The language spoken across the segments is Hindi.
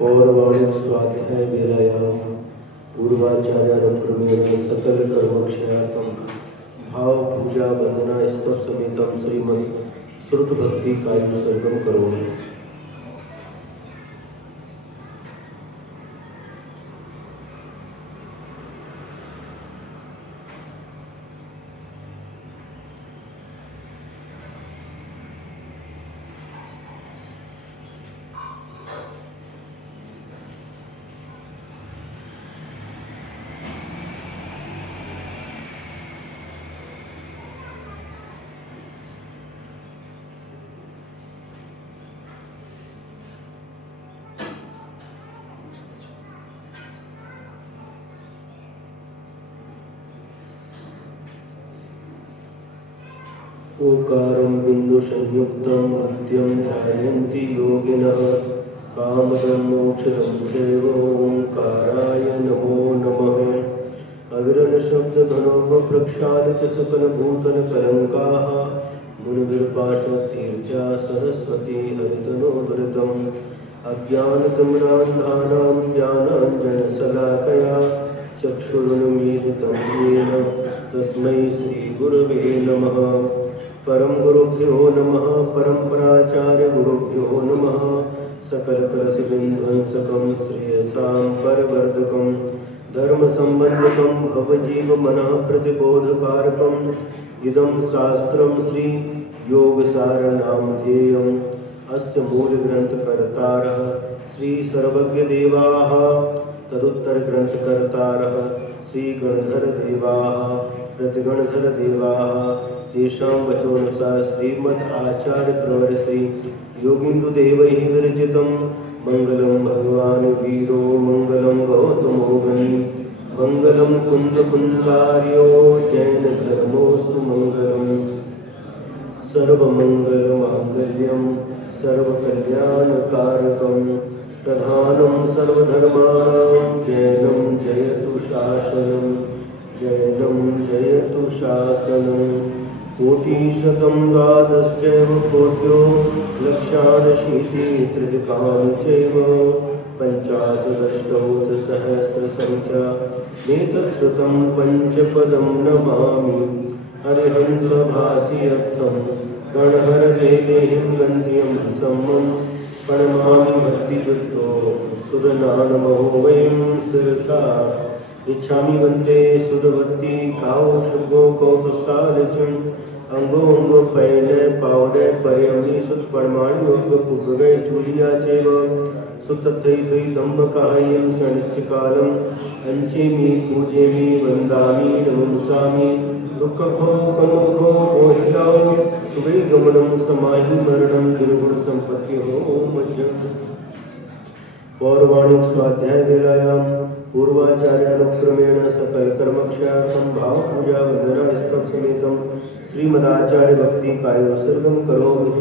पौर्वाणिक स्वाध्याय वेलायां पूर्वाचार्यानुक्रमेण सकल कर्मक्षयार्थं भाव पूजा वंदना स्तव समेतं श्रीमद् श्रुत भक्ति काव्योत्सर्गं करोमि। ओकारं बिंदु संयुक्तं नित्यं ध्यायन्ति योगिनः कामदं मोक्षदं चैव ओंकाराय नमो नमः। अविरल शब्दधनोः प्रक्षालित सकलभूतलकलङ्काः मुनिविर्पाशतीर्था सरस्वती हरितनोदृतम् अज्ञानतिमिरान्धानां ज्ञानाञ्जनशलाकया चक्षुरुन्मीलितं येन तस्मै श्रीगुरवे नमः। परम गुरुभ्यो नमः। परम्पराचार्य गुरुभ्यो नमः। सकलकलशविध्वंसकं श्रेयसां परवर्धकं धर्मसम्बन्धकं भवजीवमनः प्रतिबोधकारकम् इदं शास्त्रं श्री योगसारनामधेयम्। अस्य मूलग्रन्थकर्तारः श्री सर्वज्ञदेवाः तदुत्तरग्रन्थकर्तारः श्री गणधरदेवाः प्रतिगणधरदेवाः तेषां वचोनुसार श्रीमद् आचार्य प्रवर श्री योगीन्द्रदेवैः विरचितं मंगलम भगवान वीरो मंगलम गौतमो गणी मंगलम कुंद कुंदार्यो जैन धर्मोस्तु मंगलम सर्वमंगल मांगल्यम सर्वकल्याणकारकं प्रधानं सर्वधर्माणां जैनं जयतु शासनं जैनं जयतु शासनं। कोटिशतं द्वादशैव कोट्यो लक्षादशीतिः त्रिदिकानि चैव पञ्चाशदष्टौत सहस्रसङ्ख्या नेतश्रुतं पञ्चपदं नमामि। हरिहन्तभासि अर्थं गणहरदेहिं गन्ध्यं सम्मं प्रणमामि भक्तियुक्तो सुरनानमो वयं शिरसा इच्छामि वन्दे सुरवती काउ शुभो कौतुसालचम् अंगो अंगो पैने पावडे पर्यमि सुत परमाणु योग पुगै चूलिया चैव सुतथै दम्बकायं शनिच्चकालं अंचेमि पूजेमि वन्दामि नमस्सामि दुःखभो कमुखो मोहिलां सुवै गमनं समाहि मरणं गिरुगुण संपत्ति हो मज्जं। पौर्वाणिक स्वाध्याय वेलायां पूर्वाचार्यानुक्रमेण सकल कर्मक्षयार्थं भाव पूजा वंदना स्तव समेतं श्रीमदाचार्य भक्ति काव्योत्सर्गं करोमि।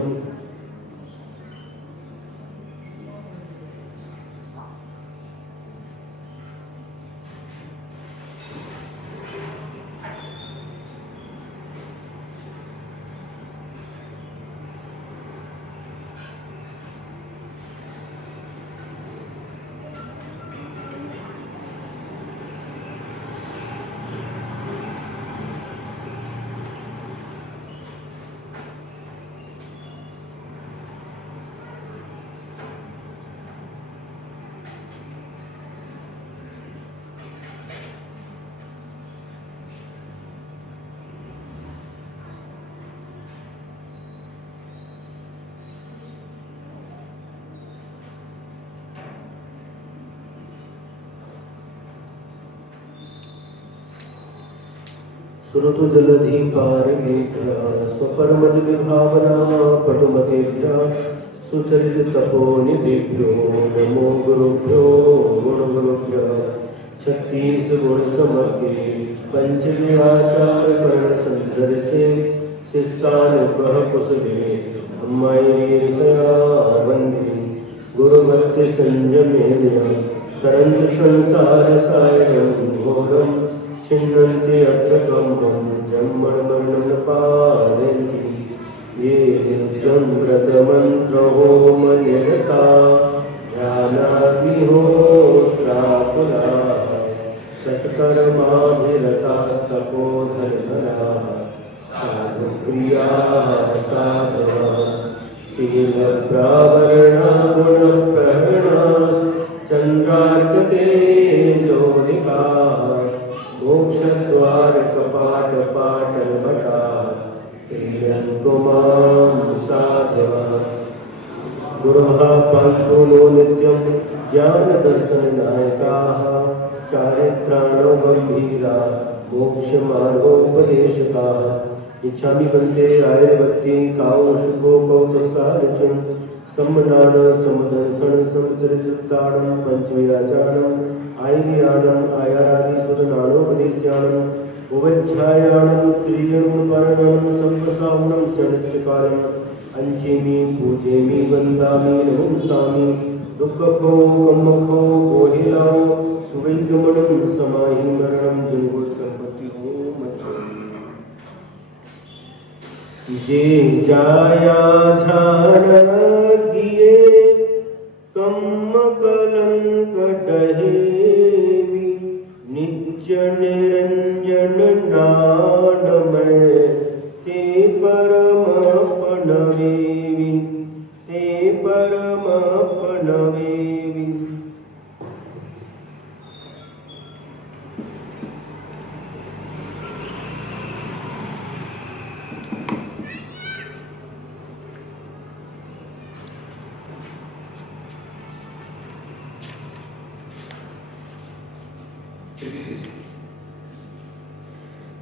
सुरतु जलधि पारगेभ्यः स्वपरमति विभावना पटुमतेभ्यः सुचरित तपोनिधिभ्यो नमो गुरुभ्यो गुणगुरुभ्यः। 36 गुण समर्गे पंचविहाचार कर्ण संधर से शिष्यानुग्रह कुशले धम्मैर्षया वन्दे गुरुभक्ति संयमेन तरन्त संसार सायरं घोरं छिन्नन्ति अर्थकम्पं जन्ममरणं पारयन्ति ये नित्यं व्रतमन्त्रहोमनिरता दानाग्निहोत्राकुलाः सत्कर्माभिरताः सकोधर्मराः साधुप्रियाः साधवः शीलप्रावरणा गुणप्रहरणाः चन्द्रार्कतेजोदिकाः मोक्षद्वारकपाटपाटलभटाः क्रीडन्तु मां साधवः गुरुः पान्तु नो नित्यं ज्ञानदर्शननायकाः चारित्राणो गम्भीरा मोक्षमार्गोपदेशकाः इच्छामि बन्ते आर्यभक्ति कामशुभो कौतुसालचं सम्मनान समदर्शन समचरिताणं पंचव्याचारणं आय्याणं आयारादिसुरनाणोपदेश्याणं उवच्छायाणं त्रियणुपरणं सम्प्रसावनं शरणच्चकारम् अंचेमि पूजेमि वन्दामि नमस्सामि दुःखखो कम्मखो गोहिलाओ सुवैगमनं समाहि मरणं जंगुल संपत्ति हो मत जे जाया झाड़ दिए कम्म कलंक डहेवी नित्य निरंजन नानमय ते परमपणवेवी ते परमपणवेवी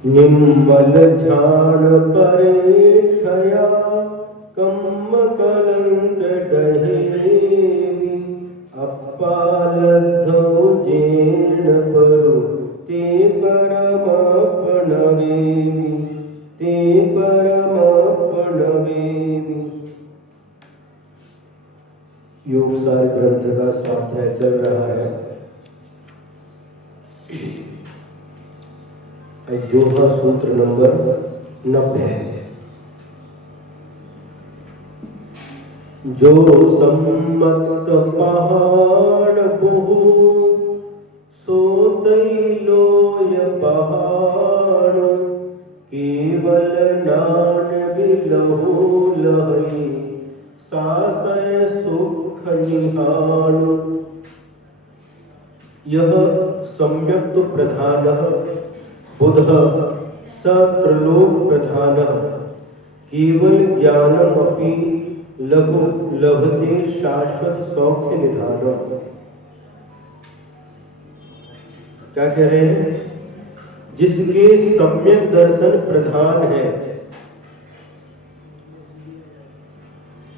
निम्मल झाड़ परेक्षया कम्म कलंक डहेवी अप्पालद्धो जेण परु ते परमपणवेवी ते परमपणवेवी। योगसार ग्रंथ का स्वाध्याय चल रहा है। योगा सूत्र नंबर 90 जो सम्मत पहाड़ बहु सो तैलोय पहाड़ केवल नान बिलहु लहई सासय सुख निहाण। यह सम्यक्त प्रधानः बुध सत्रलोक प्रधानः केवल ज्ञानमपि लघु लभते शाश्वत सौख्य निधानम्। क्या कह रहे हैं? जिसके सम्यक दर्शन प्रधान है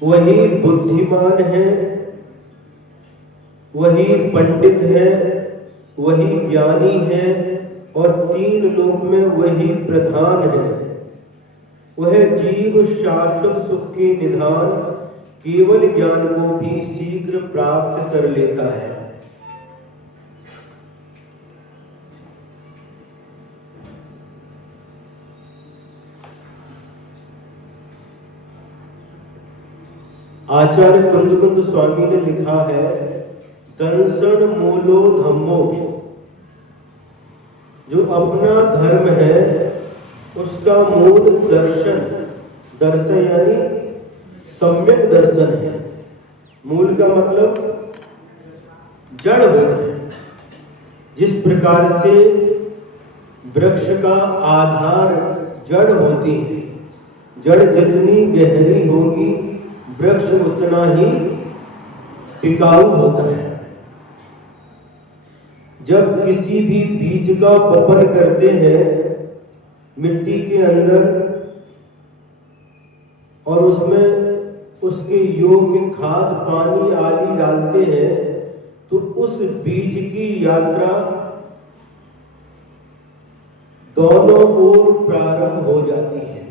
वही बुद्धिमान है, वही पंडित है, वही ज्ञानी है और तीन लोक में वही प्रधान है। वह जीव शाश्वत सुख के निधान केवल ज्ञान को भी शीघ्र प्राप्त कर लेता है। आचार्य कुंद स्वामी ने लिखा है, दर्शन मूलो धम्मो, जो अपना धर्म है उसका मूल दर्शन, दर्शन यानी सम्यक दर्शन है। मूल का मतलब जड़ होता है। जिस प्रकार से वृक्ष का आधार जड़ होती है, जड़ जितनी गहरी होगी वृक्ष उतना ही टिकाऊ होता है। जब किसी भी बीज का वपन करते हैं मिट्टी के अंदर और उसमें उसके योग्य खाद पानी आदि डालते हैं तो उस बीज की यात्रा दोनों ओर प्रारंभ हो जाती है।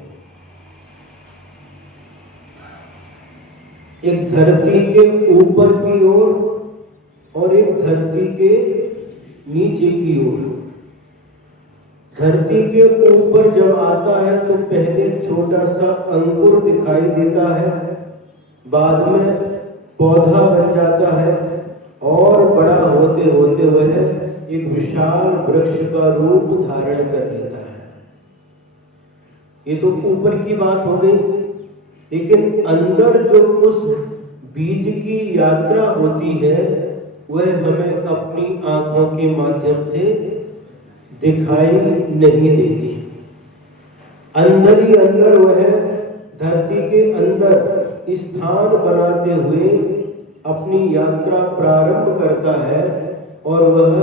एक धरती के ऊपर की ओर और एक धरती के नीचे की ओर। धरती के ऊपर जब आता है तो पहले छोटा सा अंकुर दिखाई देता है, बाद में पौधा बन जाता है, और बड़ा होते होते वह एक विशाल वृक्ष का रूप धारण कर लेता है। ये तो ऊपर की बात हो गई, लेकिन अंदर जो उस बीज की यात्रा होती है वह हमें अपनी आंखों के माध्यम से दिखाई नहीं देती। अंदर ही अंदर वह धरती के अंदर स्थान बनाते हुए अपनी यात्रा प्रारंभ करता है और वह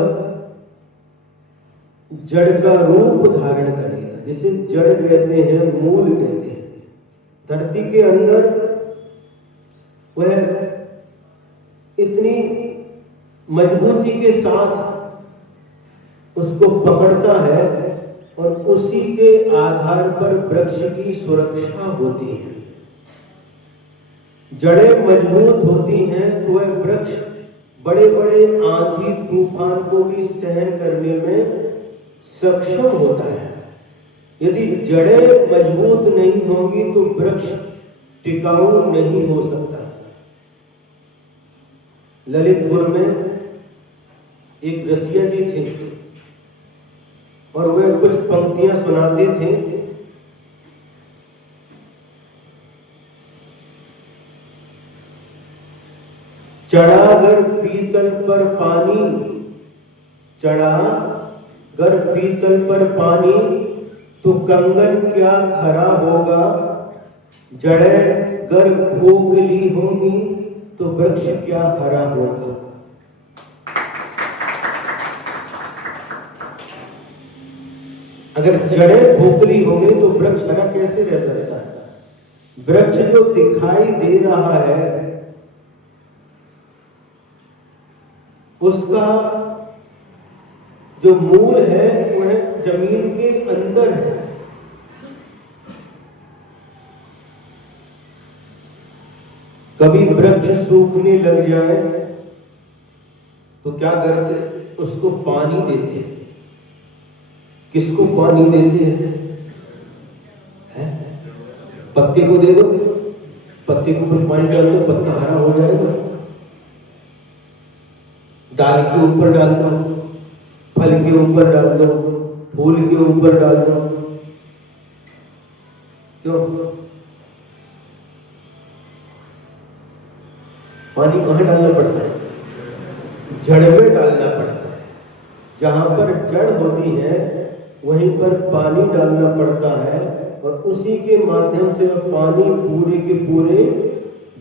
जड़ का रूप धारण कर लेता है, जिसे जड़ कहते हैं, मूल कहते हैं। धरती के अंदर वह इतनी मजबूती के साथ उसको पकड़ता है और उसी के आधार पर वृक्ष की सुरक्षा होती है। जड़ें मजबूत होती हैं तो वह वृक्ष बड़े बड़े आंधी तूफान को भी सहन करने में सक्षम होता है। यदि जड़ें मजबूत नहीं होंगी तो वृक्ष टिकाऊ नहीं हो सकता। ललितपुर में एक रसिया जी थे और वे कुछ पंक्तियां सुनाते थे। चढ़ागर पीतल पर पानी, चढ़ागर पीतल पर पानी, तो कंगन क्या खरा होगा। जड़ें गर खोखली होंगी तो वृक्ष क्या हरा होगा। अगर जड़ें खोखली होंगी तो वृक्ष हरा कैसे रह सकता है। वृक्ष जो दिखाई दे रहा है उसका जो मूल है वह जमीन के अंदर है। कभी वृक्ष सूखने लग जाए तो क्या करते, उसको पानी देते हैं। किसको पानी देते हैं? पत्ते को दे दो, पत्ते के ऊपर पानी डाल दो, पत्ता हरा हो जाएगा। डाल के ऊपर डाल दो, फल के ऊपर डाल दो, फूल के ऊपर डाल दो, क्यों? पानी कहाँ डालना पड़ता है? जड़ में डालना पड़ता है। जहां पर जड़ होती है वहीं पर पानी डालना पड़ता है और उसी के माध्यम से वह पानी पूरे के पूरे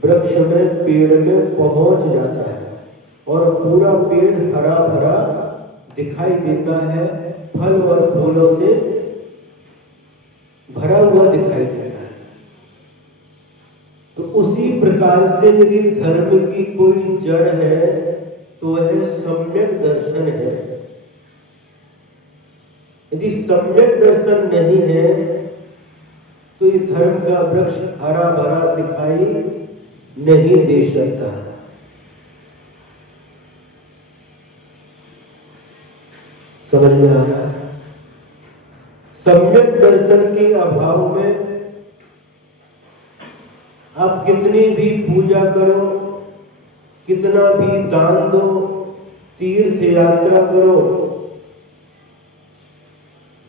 वृक्ष में, पेड़ में पहुंच जाता है और पूरा पेड़ हरा भरा दिखाई देता है, फल और फूलों से भरा हुआ दिखाई देता है। तो उसी प्रकार से यदि धर्म की कोई जड़ है तो वह सम्यक दर्शन है। यदि सम्यक दर्शन नहीं है तो ये धर्म का वृक्ष हरा भरा दिखाई नहीं दे सकता। समझ में आ रहा है? सम्यक दर्शन के अभाव में आप कितनी भी पूजा करो, कितना भी दान दो, तीर्थ यात्रा करो,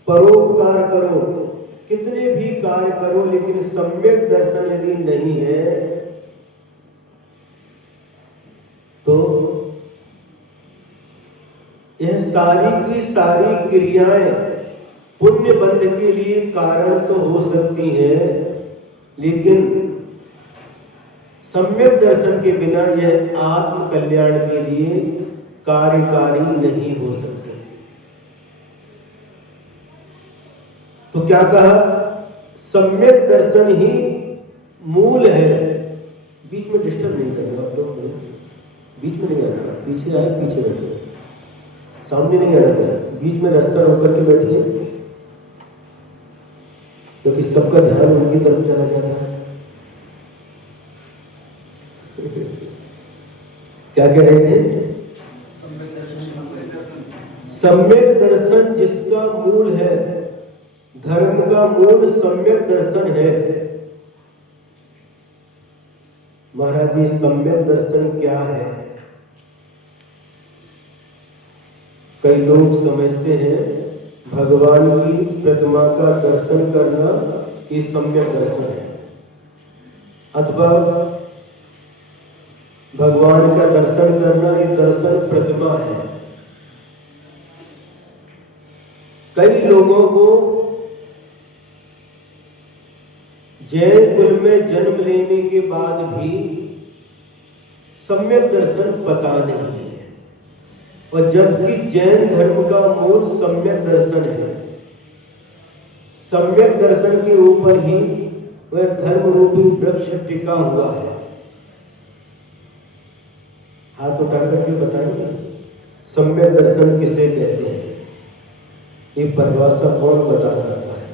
परोपकार करो, कितने भी कार्य करो, लेकिन सम्यक दर्शन यदि नहीं है तो यह सारी की सारी क्रियाएं पुण्य बंध के लिए कारण तो हो सकती हैं, लेकिन सम्यक दर्शन के बिना यह आत्म कल्याण के लिए कार्यकारी नहीं हो सकते। तो क्या कहा? सम्यक दर्शन ही मूल है। बीच में डिस्टर्ब नहीं करना आप लोग, बीच में नहीं आना, पीछे आए पीछे बैठिए, सामने नहीं आना है, बीच में रास्ता रोक करके बैठिए, क्योंकि सबका ध्यान उनकी तरफ चला जाता है। क्या कह रहे थे? सम्यक दर्शन जिसका मूल है, धर्म का मूल सम्यक दर्शन है। महाराज जी, सम्यक दर्शन क्या है? कई लोग समझते हैं भगवान की प्रतिमा का दर्शन करना ये सम्यक दर्शन है, अथवा भगवान का दर्शन करना ये दर्शन प्रतिमा है। कई लोगों को जैन कुल में जन्म लेने के बाद भी सम्यक दर्शन पता नहीं है, और जबकि जैन धर्म का मूल सम्यक दर्शन है। सम्यक दर्शन के ऊपर ही वह धर्म रूपी वृक्ष टिका हुआ है। हाथ उठा करके बताइए, सम्यक दर्शन किसे कहते हैं? ये परिभाषा कौन बता सकता है?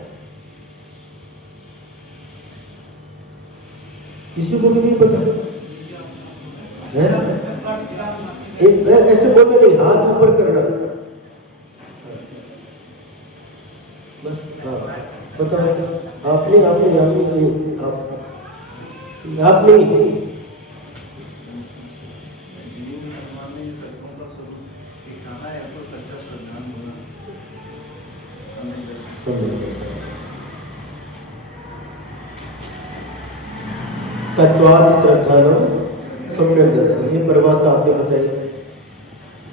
किसी को भी नहीं पता है? ऐसे बोलते नहीं, हाथ ऊपर करना बस। हाँ बताओ, आपने आप नहीं तत्वाद श्रद्धानम सम्यक दर्शन, ये परिभाषा आपने बताई।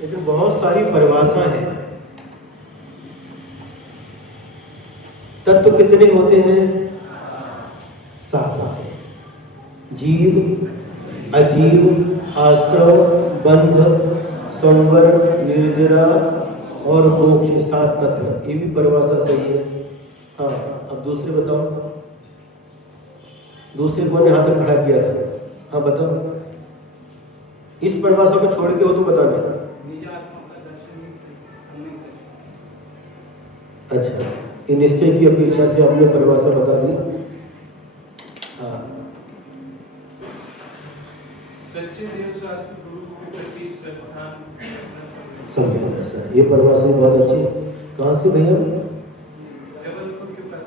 लेकिन बहुत सारी परिभाषा है। तत्व कितने होते हैं? 7 होते हैं। जीव, अजीव, आश्रव, बंध, संवर, निर्जरा और मोक्ष, 7 तत्व। ये भी परिभाषा सही है। हाँ, अब दूसरे बताओ। दूसरे कौन ने हाथ खड़ा किया था? हाँ बताओ, इस परिभाषा को छोड़ के हो तो बताना। अच्छा, ये निश्चय की अपेक्षा से आपने परिभाषा बता दी। हाँ, सच्चे देव शास्त्र गुरु के प्रति श्रद्धान सम्यक दर्शन, ये परिभाषा बहुत अच्छी। कहाँ से भैया? जबलपुर के पास।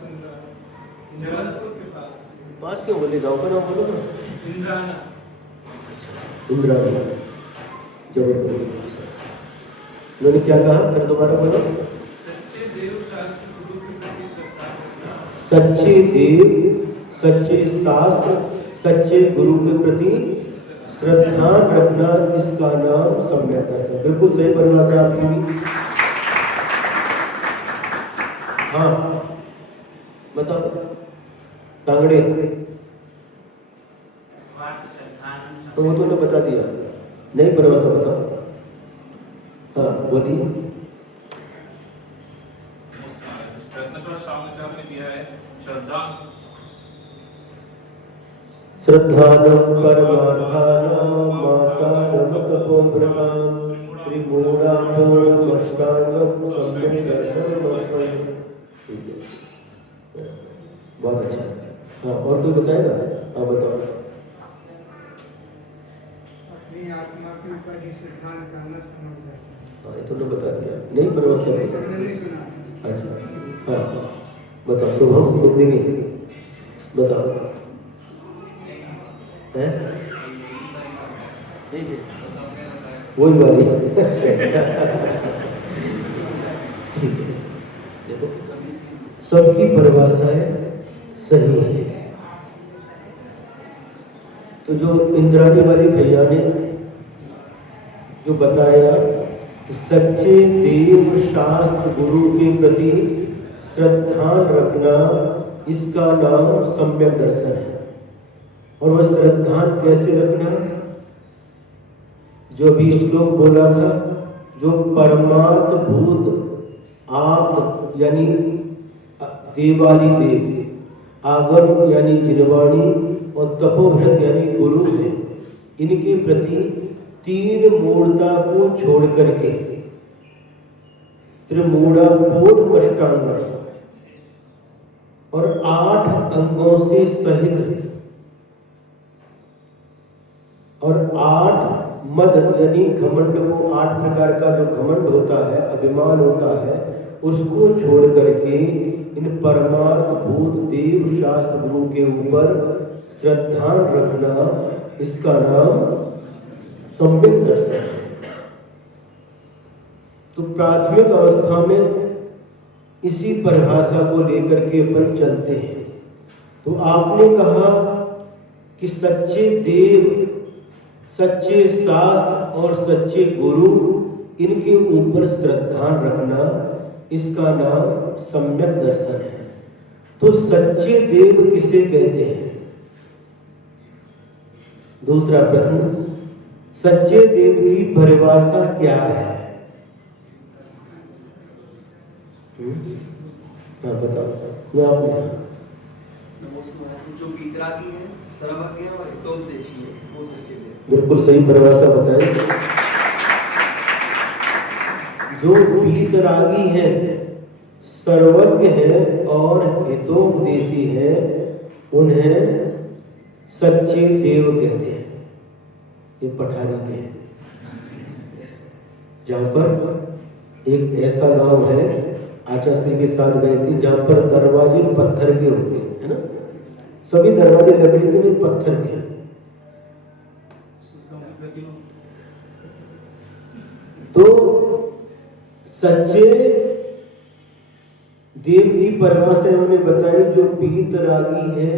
जबलपुर के पास क्यों बोले? गाँव का नाम बोलो ना। इंद्राना। अच्छा, इंद्राना, जबलपुर के पास। उन्होंने क्या कहा? फिर दोबारा बोलो। सच्चे देव शास्त्र गुरु के प्रति श्रद्धा। सच्चे देव, सच्चे शास्त्र, सच्चे गुरु के प्रति श्रद्धा रखना, इसका नाम सम्यक दर्शन। बिल्कुल सही परिभाषा आपकी भी। हाँ बताओ, तांगड़े तो वो तो बता दिया, नहीं परिभाषा बताओ। हाँ बोलिए। श्रद्धानम परमार्थानां मातारम तपोव्रतां त्रिमूढ़ापूर्णमष्टांगं सम्यक् दर्शनमस्मि। बहुत अच्छा। हाँ, और कोई बताएगा? हाँ बताओ। अपनी आत्मा के ऊपर ही श्रद्धा करना समझ दर्शन। हाँ, ये तुमने बता दिया, नहीं परिभाषा नहीं सुना। अच्छा हाँ बताओ। शुभम बुद्धि बताओ। है वही वाली ठीक है। देखो, सबकी परिभाषाएं सही है। तो जो इंद्राणी वाली भैया ने जो बताया, सच्चे देव शास्त्र गुरु के प्रति श्रद्धा रखना, इसका नाम सम्यक दर्शन है। और वह श्रद्धा कैसे रखना? जो भी श्लोक बोला था, जो परमार्थ भूत आप यानी देवादि देव, आगम यानी जिनवाणी और तपोभृत यानी गुरु है, इनके प्रति 3 मूढ़ता को छोड़ करके त्रिमूढ़ापूर्णमष्टांग और 8 अंगों से सहित और 8 मद यानी घमंड को, 8 प्रकार का जो घमंड होता है, अभिमान होता है, उसको छोड़ करके इन परमार्थ भूत देव शास्त्र गुरु के ऊपर श्रद्धा रखना, इसका नाम सम्यक दर्शन है। तो प्राथमिक अवस्था में इसी परिभाषा को लेकर के अपन चलते हैं। तो आपने कहा कि सच्चे देव, सच्चे शास्त्र और सच्चे गुरु, इनके ऊपर श्रद्धा रखना, इसका नाम सम्यक दर्शन है। तो सच्चे देव किसे कहते हैं? दूसरा प्रश्न, सच्चे देव की परिभाषा क्या है? हाँ बताओ। जो वीतरागी है, सर्वज्ञ और हितोपदेशी है, वो सच्चे देव। बिल्कुल सही परिभाषा बताएं। जो वीतरागी है, सर्वज्ञ है और हितोपदेशी है, उन्हें सच्चे देव कहते हैं। ये पठारी के हैं। जहाँ पर एक ऐसा गांव है, आचार्य के साथ गए थे, जहाँ पर दरवाजे पत्थर के होते हैं, है ना? सभी दरवाजे लकड़ी के नहीं, पत्थर के। तो सच्चे देव की परिभाषा उन्होंने बताई, जो वीतरागी है,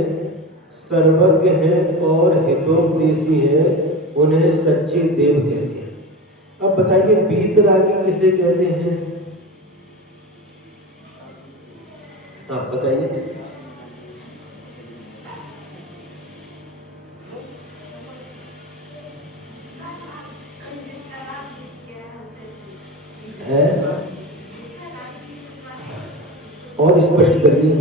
सर्वज्ञ है और हितोपदेशी है, उन्हें सच्चे देव कहते हैं। अब बताइए वीतरागी किसे कहते हैं? हाँ बताइए। है और स्पष्ट करिए।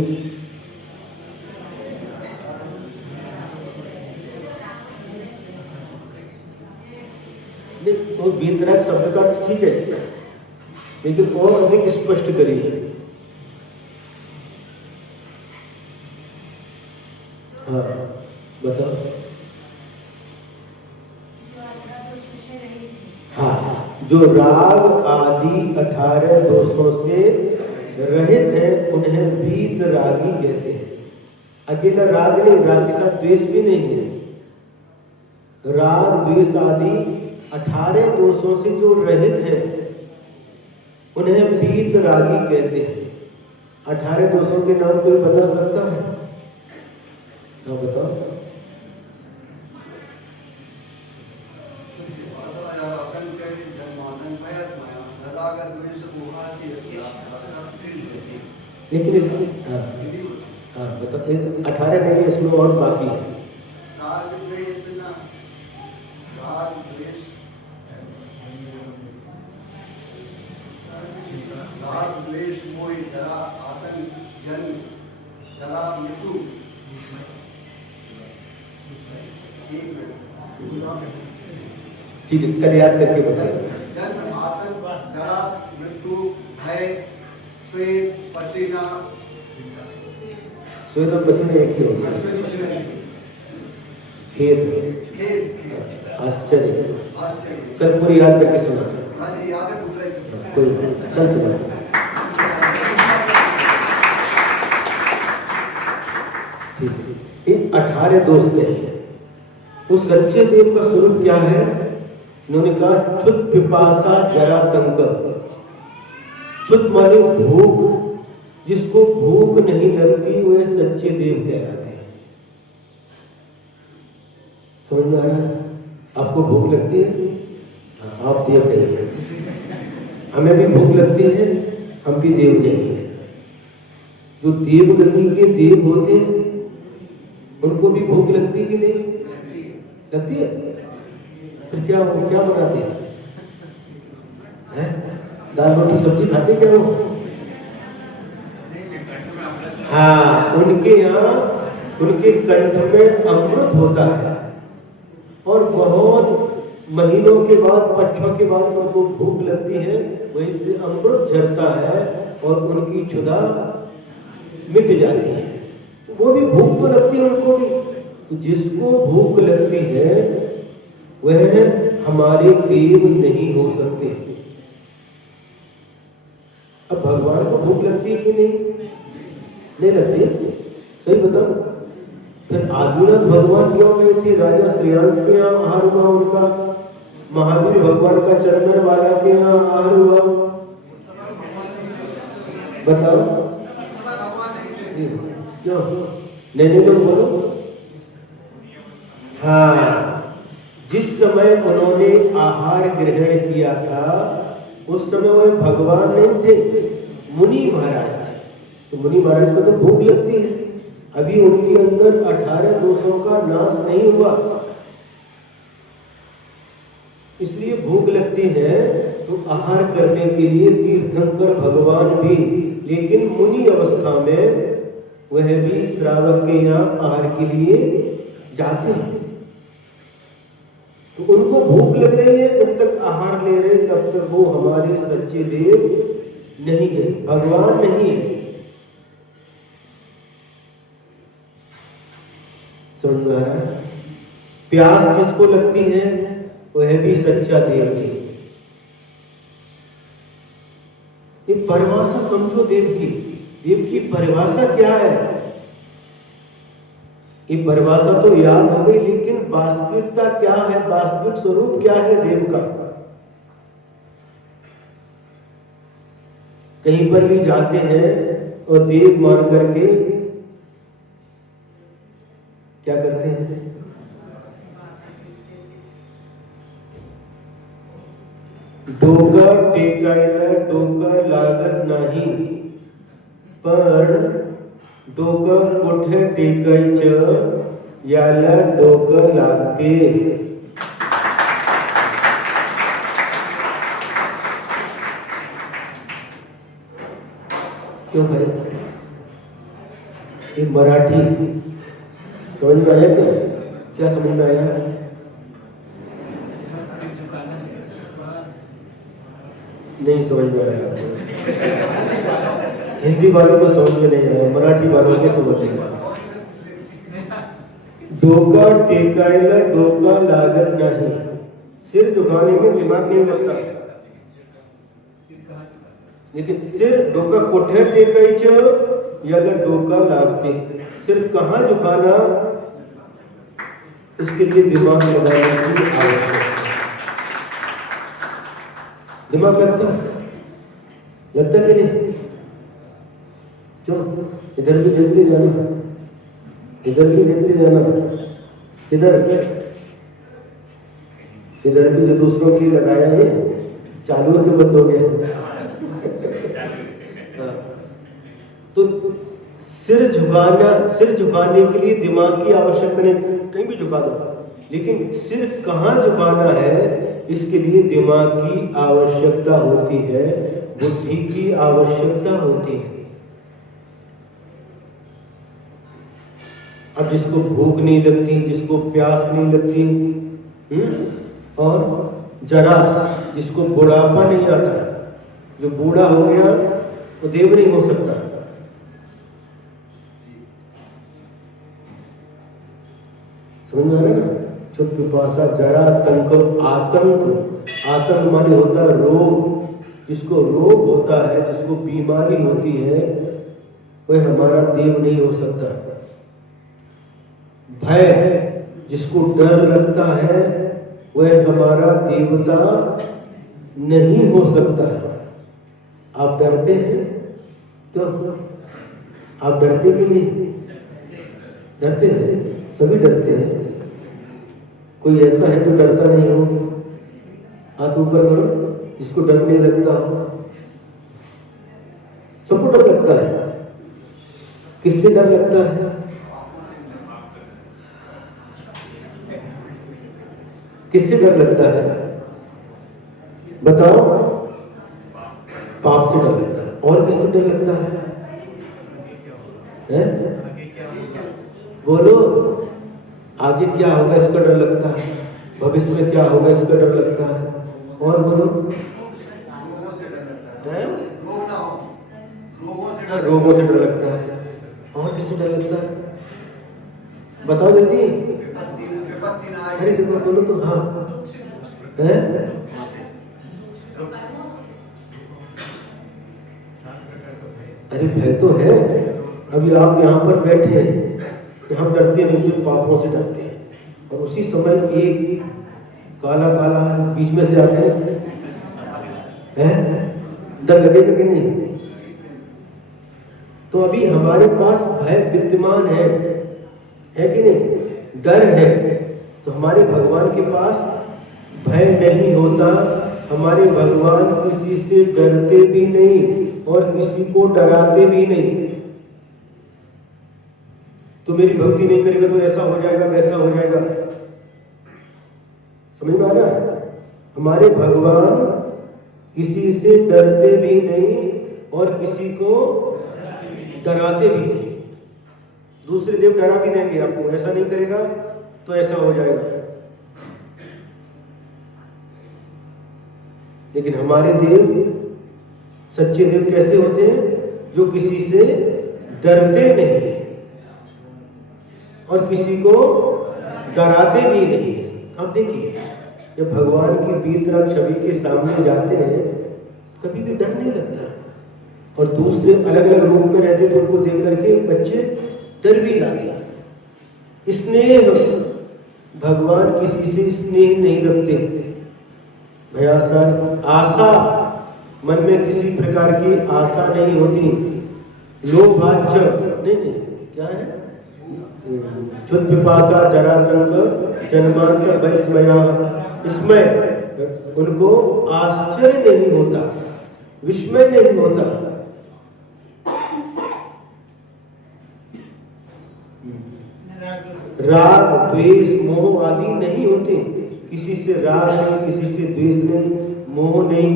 तो वीतराग शब्द का अर्थ ठीक है, लेकिन और अधिक स्पष्ट करिए। हाँ बताओ। हाँ, जो राग आदि 18 दोषों से रहित है, उन्हें वीतरागी कहते हैं। अकेला राग नहीं, राग के साथ द्वेष भी नहीं है। राग द्वेष आदि 18 दोषों से जो रहित है, उन्हें वीतरागी कहते हैं। 18 दोषों के नाम कोई बता सकता है? हाँ बताओ। लेकिन इसकी हाँ बताओ। 18 नहीं है, इसमें और बाकी है। ठीक है, कल याद करके बताइए। जन्म, आसन, जरा, मृत्यु, भय, श्वेत, पसीना। श्वेत और पसीना एक ही होगा। खेद, आश्चर्य। कल पूरी याद करके सुना। कोई कल सुना। ठीक है, ये 18 दोष कहे हैं। उस सच्चे देव का स्वरूप क्या है? उन्होंने कहा क्षुत पिपासा जरा तंक। क्षुत माने भूख, जिसको भूख नहीं लगती वह सच्चे देव कहलाते हैं। समझ में आ रहा है? आपको भूख लगती है? आप देव नहीं है। हमें भी भूख लगती है, हम भी देव नहीं है। जो देवगति के देव होते हैं, उनको भी भूख लगती कि नहीं लगती है? फिर क्या बनाते हैं? दाल रोटी सब्जी खाते क्या हो? हाँ, उनके यहाँ उनके कंठ में अमृत होता है, और बहुत महीनों के बाद, पक्षों के बाद उनको भूख लगती है, वहीं से अमृत झरता है और उनकी क्षुधा मिट जाती है। वो भी भूख तो लगती है उनको भी। जिसको भूख लगती है वह हमारे देव नहीं हो सकते। अब भगवान को भूख लगती है कि नहीं लगती? सही बताओ। फिर आदिनाथ भगवान क्यों गए थे? राजा श्रेयांश के यहाँ आहार हुआ उनका, महावीर भगवान का चंदन वाला के यहाँ आहार हुआ, बताओ जी, क्यों नहीं तो बोलो। हाँ, जिस समय उन्होंने आहार ग्रहण किया था उस समय वो भगवान नहीं थे, मुनि महाराज थे। तो मुनि महाराज को तो भूख लगती है, अभी उनके अंदर 18 दोषों का नाश नहीं हुआ, इसलिए भूख लगती है तो आहार करने के लिए तीर्थंकर भगवान भी, लेकिन मुनि अवस्था में वह भी श्रावक के यहाँ आहार के लिए जाते हैं। तो उनको भूख लग रही है, जब तक आहार ले रहे तब तक वो हमारे सच्चे देव नहीं है, भगवान नहीं है। समझ में आ रहा है? प्यास किसको लगती है, वह भी सच्चा देव नहीं। ये परिभाषा समझो देव की परिभाषा क्या है। ये परिभाषा तो याद हो गई, लेकिन वास्तविकता क्या है, वास्तविक स्वरूप क्या है देव का। कहीं पर भी जाते हैं और देव मान करके क्या करते हैं, डोका टेकायला डोका लागत नाही, पण डोकं कुठे टेकायचं याला डोकं लागते। क्यों भाई, ये मराठी समझ में आया क्या? क्या समझ में आया? नहीं समझ में आया। हिंदी वालों को समझ में नहीं आया, मराठी वालों को समझ में आया। डोका टेकायला डोका लागत नहीं, सिर झुकाने में दिमाग नहीं लगता, लेकिन सिर डोका कोठे टेकायचं याला डोका लागते। सिर कहाँ झुकाना, इसके लिए दिमाग लगाने की आवश्यकता है। दिमाग लगता कि नहीं? क्यों? इधर भी देखते जाना, इधर भी देखते जाना, इधर भी जो दूसरों के लिए लगाया है चालू है कि बंद हो गया? तो सिर झुकाने के लिए दिमाग की आवश्यकता नहीं, कहीं भी झुका दो, लेकिन सिर कहाँ झुकाना है इसके लिए दिमाग की आवश्यकता होती है, बुद्धि की आवश्यकता होती है। अब जिसको भूख नहीं लगती, जिसको प्यास नहीं लगती, और जरा जिसको बुढ़ापा नहीं आता, जो बूढ़ा हो गया वो देव नहीं हो सकता। समझ में आ रहा है ना? चुप पिपासा जरा तंक आतंक माने होता है रोग, जिसको रोग होता है, जिसको बीमारी होती है, वह हमारा देव नहीं हो सकता। भय, जिसको डर लगता है, वह हमारा देवता नहीं हो सकता। आप डरते हैं? क्यों? आप डरते कि नहीं? डरते हैं, सभी डरते हैं। कोई ऐसा है जो डरता नहीं हो? हाथ ऊपर करो, जिसको डर नहीं लगता हो। सबको डर लगता है। किससे डर लगता है? किससे डर लगता है? बताओ। पाप से डर लगता है। और किससे डर लगता है? बोलो। आगे क्या होगा इसका डर लगता है, भविष्य में क्या होगा इसका डर लगता है। और बोलो। रोगों से डर लगता है। और किससे डर लगता है? बताओ जल्दी। अरे देखो, बोलो तो। हाँ है? अरे भय तो है। अभी आप यहाँ पर बैठे हैं कि हम डरते नहीं, सिर्फ पापों से डरते हैं, और उसी समय एक काला काला बीच में से आते हैं, डर लगेगा कि नहीं? तो अभी हमारे पास भय विद्यमान है कि नहीं, डर है। तो हमारे भगवान के पास भय नहीं होता, हमारे भगवान किसी से डरते भी नहीं और किसी को डराते भी नहीं। तो मेरी भक्ति नहीं करेगा तो ऐसा हो जाएगा, वैसा हो जाएगा, समझ में आ रहा है? हमारे भगवान किसी से डरते भी नहीं और किसी को डराते भी नहीं। दूसरे देव डरा भी देंगे आपको, ऐसा नहीं करेगा तो ऐसा हो जाएगा। लेकिन हमारे देव, सच्चे देव कैसे होते हैं? जो किसी से डरते नहीं और किसी को डराते भी नहीं। अब देखिए, जब भगवान की पीतरा छवि के सामने जाते हैं कभी भी डर नहीं लगता, और दूसरे अलग अलग रूप में रहते तो उनको देख करके बच्चे डर भी जाते हैं। स्नेह, भगवान किसी से स्नेह नहीं रखते। भयासा, आशा, मन में किसी प्रकार की आशा नहीं होती। लोभाच नहीं, क्या है? क्षुद पिपासा जरातंक जन्मांत वैस्मया, इसमें उनको आश्चर्य नहीं होता, विस्मय नहीं होता। राग, द्वेष, मोह आदि नहीं होते। किसी से राग नहीं, किसी से द्वेष नहीं, मोह नहीं,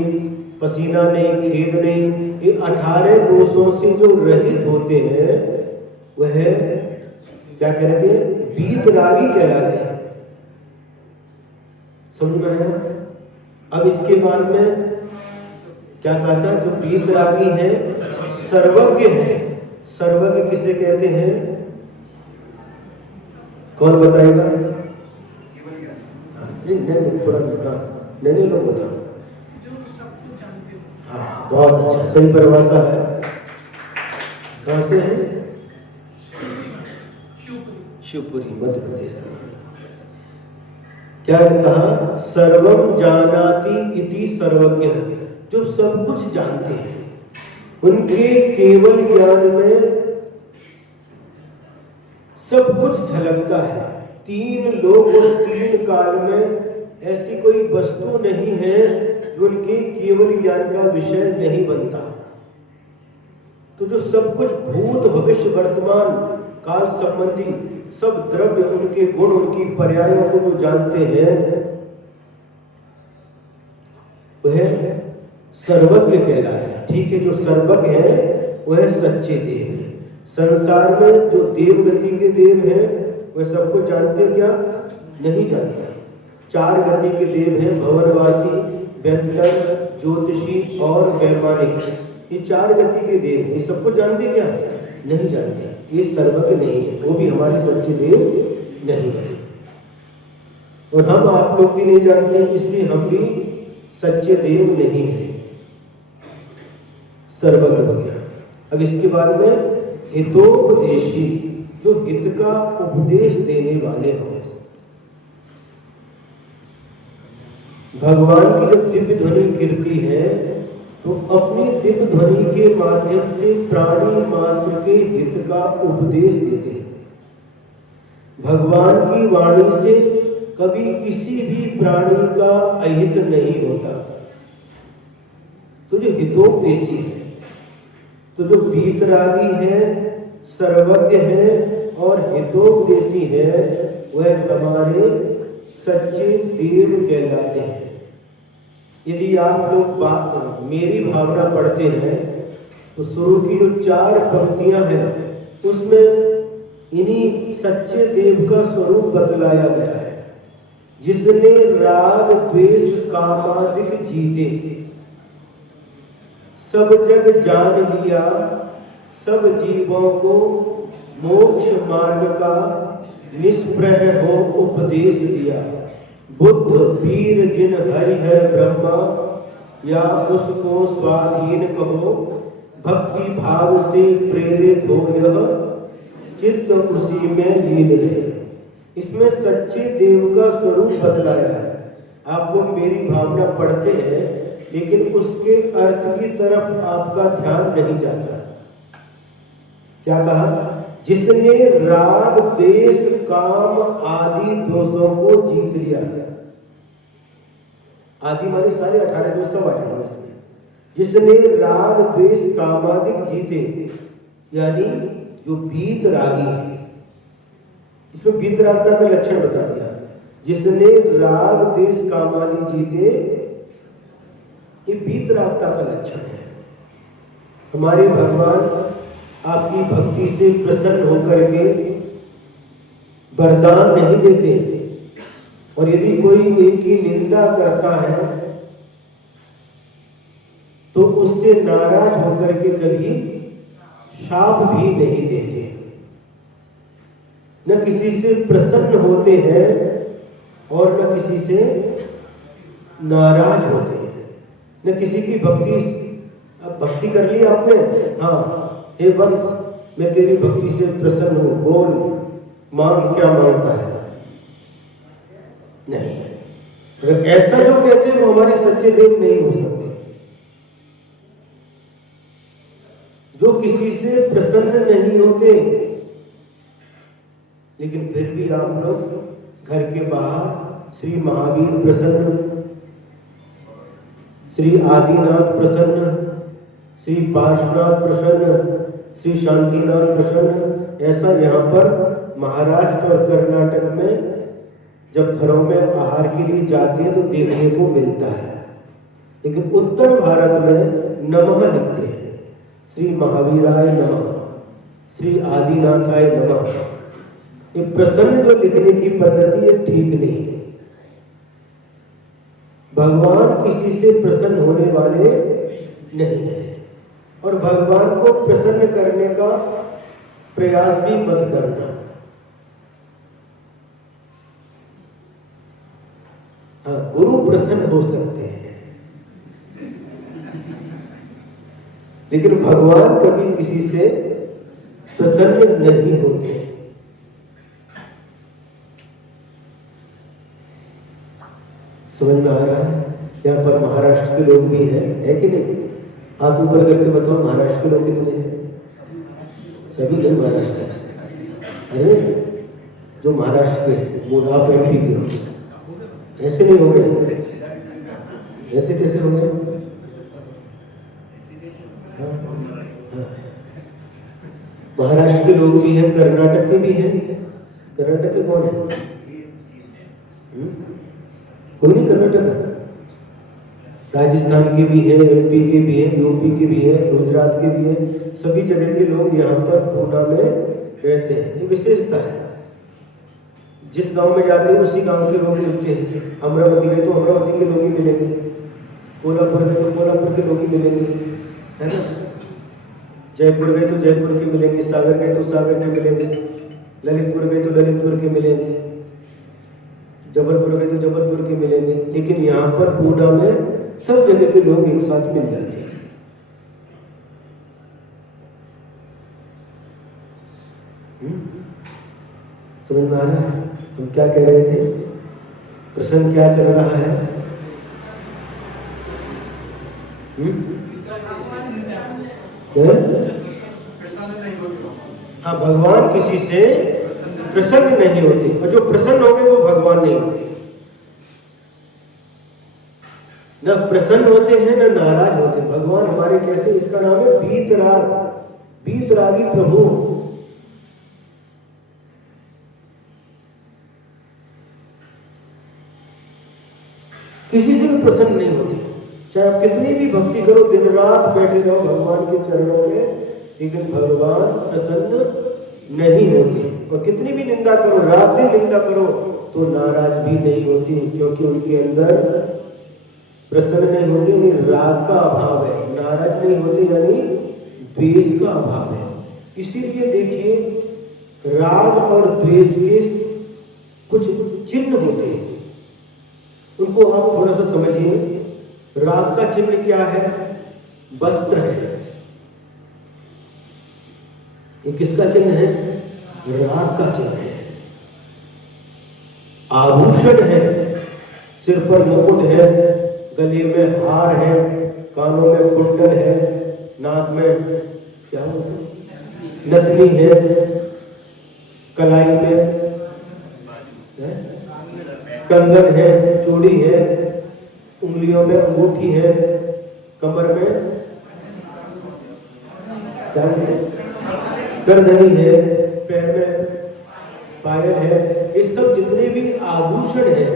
पसीना नहीं, खेद नहीं। ये 18 दोषों से जो रहित होते हैं वह क्या कहते हैं? वीतरागी कहलाते हैं। समझ में आया? अब इसके बाद में क्या कहता है? जो वीतरागी है सर्वज्ञ है। सर्वज्ञ किसे कहते हैं? कौन बताएगा? नहीं, थोड़ा नहीं लोग बताओ। हाँ, बहुत अच्छा, सही परिभाषा है। कहाँ से है? शिवपुरी, मध्य प्रदेश में। क्या कहा? सर्वम जानाति इति सर्वज्ञ, जो सब कुछ जानते हैं। उनके केवल ज्ञान में सब कुछ झलकता है। 3 लोक और 3 काल में ऐसी कोई वस्तु नहीं है जो उनके केवल ज्ञान का विषय नहीं बनता। तो जो सब कुछ भूत, भविष्य, वर्तमान काल संबंधी सब द्रव्य, उनके गुण, उनकी पर्यायों को जो जानते हैं वह सर्वज्ञ कहलाते हैं। ठीक है, जो सर्वज्ञ है वह सच्चे देव है। संसार में जो देव गति के देव हैं वह सबको जानते क्या? नहीं जानते। 4 गति के देव हैं, भवनवासी, व्यंतर, ज्योतिषी और वैमानिक। ये 4 गति के देव हैं। ये सबको जानते क्या? नहीं जानते। ये सर्वज्ञ नहीं है, वो भी हमारे सच्चे देव नहीं है। और हम आप लोग भी नहीं जानते, इसलिए हम भी सच्चे देव नहीं है। सर्वज्ञ हो गया। अब इसके बाद में हितोपदेशी, जो हित का उपदेश देने वाले हो। भगवान की जब दिव्य ध्वनि गिरती है तो अपनी दिव्य ध्वनि के माध्यम से प्राणी मात्र के हित का उपदेश देते हैं। भगवान की वाणी से कभी किसी भी प्राणी का अहित नहीं होता। तो जो हितोपदेशी है, तो जो वीतरागी है, सर्वज्ञ है और हितोपदेशी है, वह हमारे सच्चे देव कहलाते हैं। यदि आप लोग मेरी भावना पढ़ते हैं तो शुरू की जो 4 पंक्तियां हैं उसमें इन्हीं सच्चे देव का स्वरूप बतलाया गया है। जिसने राग द्वेष कामादिक जीते, सब जग जान लिया, सब जीवों को मोक्ष मार्ग का निष्प्रह हो उपदेश दिया। बुद्ध वीर जिन हरिहर ब्रह्मा, या उसको स्वाधीन कहो, भक्ति भाव से प्रेरित हो यह चित्त उसी में लीन रहे। इसमें सच्चे देव का स्वरूप बतलाया है। आप लोग मेरी भावना पढ़ते हैं लेकिन उसके अर्थ की तरफ आपका ध्यान नहीं जाता। क्या कहा? जिसने राग द्वेष काम आदि दोषों को जीत लिया। आदि माने सारे 18 दोष सब आ जाएंगे इसमें। जिसने राग द्वेष काम आदि जीते, यानी जो बीत रागी है, इसमें बीत रागता का लक्षण बता दिया। जिसने राग द्वेष काम आदि जीते, ये बीत रागता का लक्षण है। हमारे भगवान आपकी भक्ति से प्रसन्न होकर के वरदान नहीं देते, और यदि कोई एक की निंदा करता है तो उससे नाराज होकर के कभी शाप भी नहीं देते। न किसी से प्रसन्न होते हैं और न किसी से नाराज होते हैं। न किसी की भक्ति, अब भक्ति कर ली आपने, हाँ हे वत्स मैं तेरी भक्ति से प्रसन्न हूं, बोल मांग, क्या मांगता है? नहीं। अगर ऐसा जो कहते हैं वो हमारे सच्चे देव नहीं हो सकते। जो किसी से प्रसन्न नहीं होते, लेकिन फिर भी आप लोग घर के बाहर श्री महावीर प्रसन्न, श्री आदिनाथ प्रसन्न, श्री पार्श्वनाथ प्रसन्न, श्री शांतिनाथ प्रसन्न, ऐसा यहाँ पर महाराष्ट्र और कर्नाटक में जब घरों में आहार के लिए जाते हैं तो देखने को मिलता है। लेकिन उत्तर भारत में नमः लिखते हैं, श्री महावीराय नमः, श्री आदिनाथाय नमः। ये प्रसन्न जो लिखने की पद्धति ये ठीक नहीं है। भगवान किसी से प्रसन्न होने वाले नहीं है, और भगवान को प्रसन्न करने का प्रयास भी मत करना। हाँ, गुरु प्रसन्न हो सकते हैं, लेकिन भगवान कभी किसी से प्रसन्न नहीं होते। समझ में आ रहा है? यहाँ पर महाराष्ट्र के लोग भी हैं, है कि नहीं? हाथ ऊपर करके बताओ, महाराष्ट्र के लोग कितने हैं? सभी लोग महाराष्ट्र के। अरे जो महाराष्ट्र के वो आप एमपी के हो, ऐसे नहीं हो गए? ऐसे कैसे हो गए? हाँ, हाँ। महाराष्ट्र के लोग भी हैं, कर्नाटक के भी हैं। कर्नाटक के कौन है? कोई नहीं कर्नाटक। राजस्थान के भी हैं, एमपी के भी हैं, यूपी के भी हैं, गुजरात के भी हैं। सभी जगह के लोग यहाँ पर पूना में रहते हैं। ये विशेषता है। जिस गांव में जाते हैं उसी गांव के लोग मिलते हैं। अमरावती गए तो अमरावती के लोग ही मिलेंगे, कोल्हापुर गए तो कोल्हापुर के लोग ही मिलेंगे, है ना? जयपुर गए तो जयपुर के मिलेंगे, सागर गए तो सागर के मिलेंगे, ललितपुर गए तो ललितपुर के मिलेंगे, जबलपुर गए तो जबलपुर के मिलेंगे। लेकिन यहाँ पर पूना में सब जगह के लोग एक साथ मिल जाते हैं। समझ में आ रहा है? हम क्या कह रहे थे? प्रश्न क्या चल रहा है? हाँ, भगवान किसी से प्रसन्न नहीं होते, और जो प्रसन्न हो गए वो भगवान नहीं होते। न प्रसन्न होते हैं न नाराज होते। भगवान हमारे कैसे? इसका नाम है बीतराग, बीतरागी प्रभु। किसी से भी प्रसन्न नहीं होते, चाहे आप कितनी भी भक्ति करो, दिन रात बैठे रहो भगवान के चरणों में, लेकिन भगवान प्रसन्न नहीं होते। और कितनी भी निंदा करो, रात दिन निंदा करो, तो नाराज भी नहीं होती, क्योंकि उनके अंदर प्रसन्न नहीं होते, उन्हें राग का अभाव है। नाराज नहीं होते यानी द्वेष का अभाव है। इसीलिए देखिए, राग और द्वेष के कुछ चिन्ह होते हैं, उनको आप थोड़ा सा समझिए। राग का चिन्ह क्या है? वस्त्र है। ये किसका चिन्ह है? राग का चिन्ह है। आभूषण है, सिर पर मुकुट है, गले में हार है, कानों में कुंडल है, नाक में क्या होता है? नथनी गर्दनी है, कलाई पे कंगन है, चूड़ी है, उंगलियों में अंगूठी है, कमर में गर्दनी है, पैर में पायल है। ये सब जितने भी आभूषण है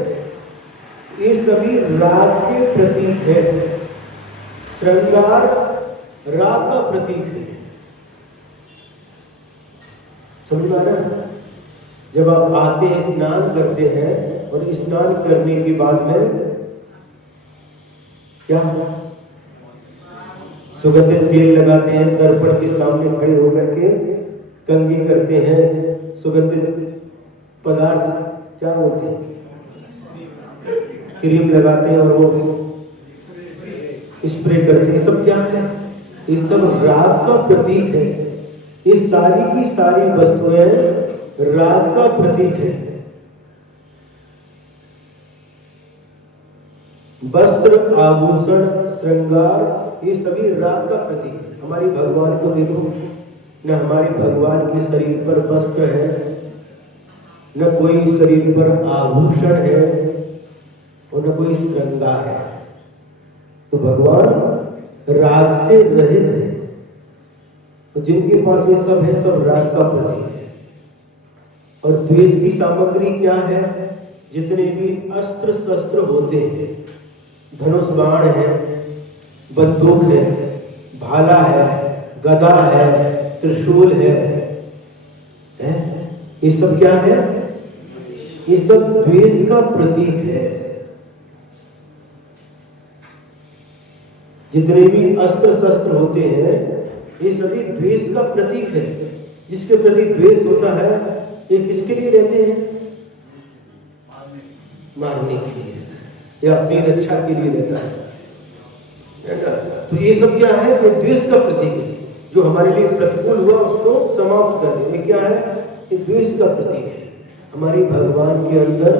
ये सभी राग के प्रतीक है। श्रृंगार राग का प्रतीक है। समझ आ रहा है? जब आप आते हैं, स्नान करते हैं और स्नान करने के बाद में क्या सुगंधित तेल लगाते हैं, दर्पण के सामने खड़े होकर के कंघी करते हैं, सुगंधित पदार्थ क्या बोलते हैं, क्रीम लगाते हैं और वो स्प्रे करते हैं। सब क्या है? ये सब राग का प्रतीक है। ये सारी की सारी वस्तुएं राग का प्रतीक है। वस्त्र, आभूषण, श्रृंगार ये सभी राग का प्रतीक है। हमारी भगवान को देखो, न हमारे भगवान के शरीर पर वस्त्र है, न कोई शरीर पर आभूषण है और न कोई श्रृंगार है। तो भगवान राग से रहित है। तो जिनके पास ये सब है, सब राग का प्रतीक है। और द्वेष की सामग्री क्या है? जितने भी अस्त्र शस्त्र होते हैं, धनुष बाण है, बंदूक है, भाला है, गदा है, त्रिशूल है, ये सब क्या है? ये सब द्वेष का प्रतीक है। जितने भी अस्त्र शस्त्र होते हैं ये सभी द्वेष का प्रतीक है। जिसके प्रति द्वेष होता है ये किसके लिए रहते हैं? मारने के लिए रहता है या अपनी रक्षा के लिए रहता है। तो ये सब क्या है? ये द्वेष का प्रतीक है। जो हमारे लिए प्रतिकूल हुआ उसको समाप्त कर दे। ये क्या है? ये द्वेष का प्रतीक है। हमारी भगवान के अंदर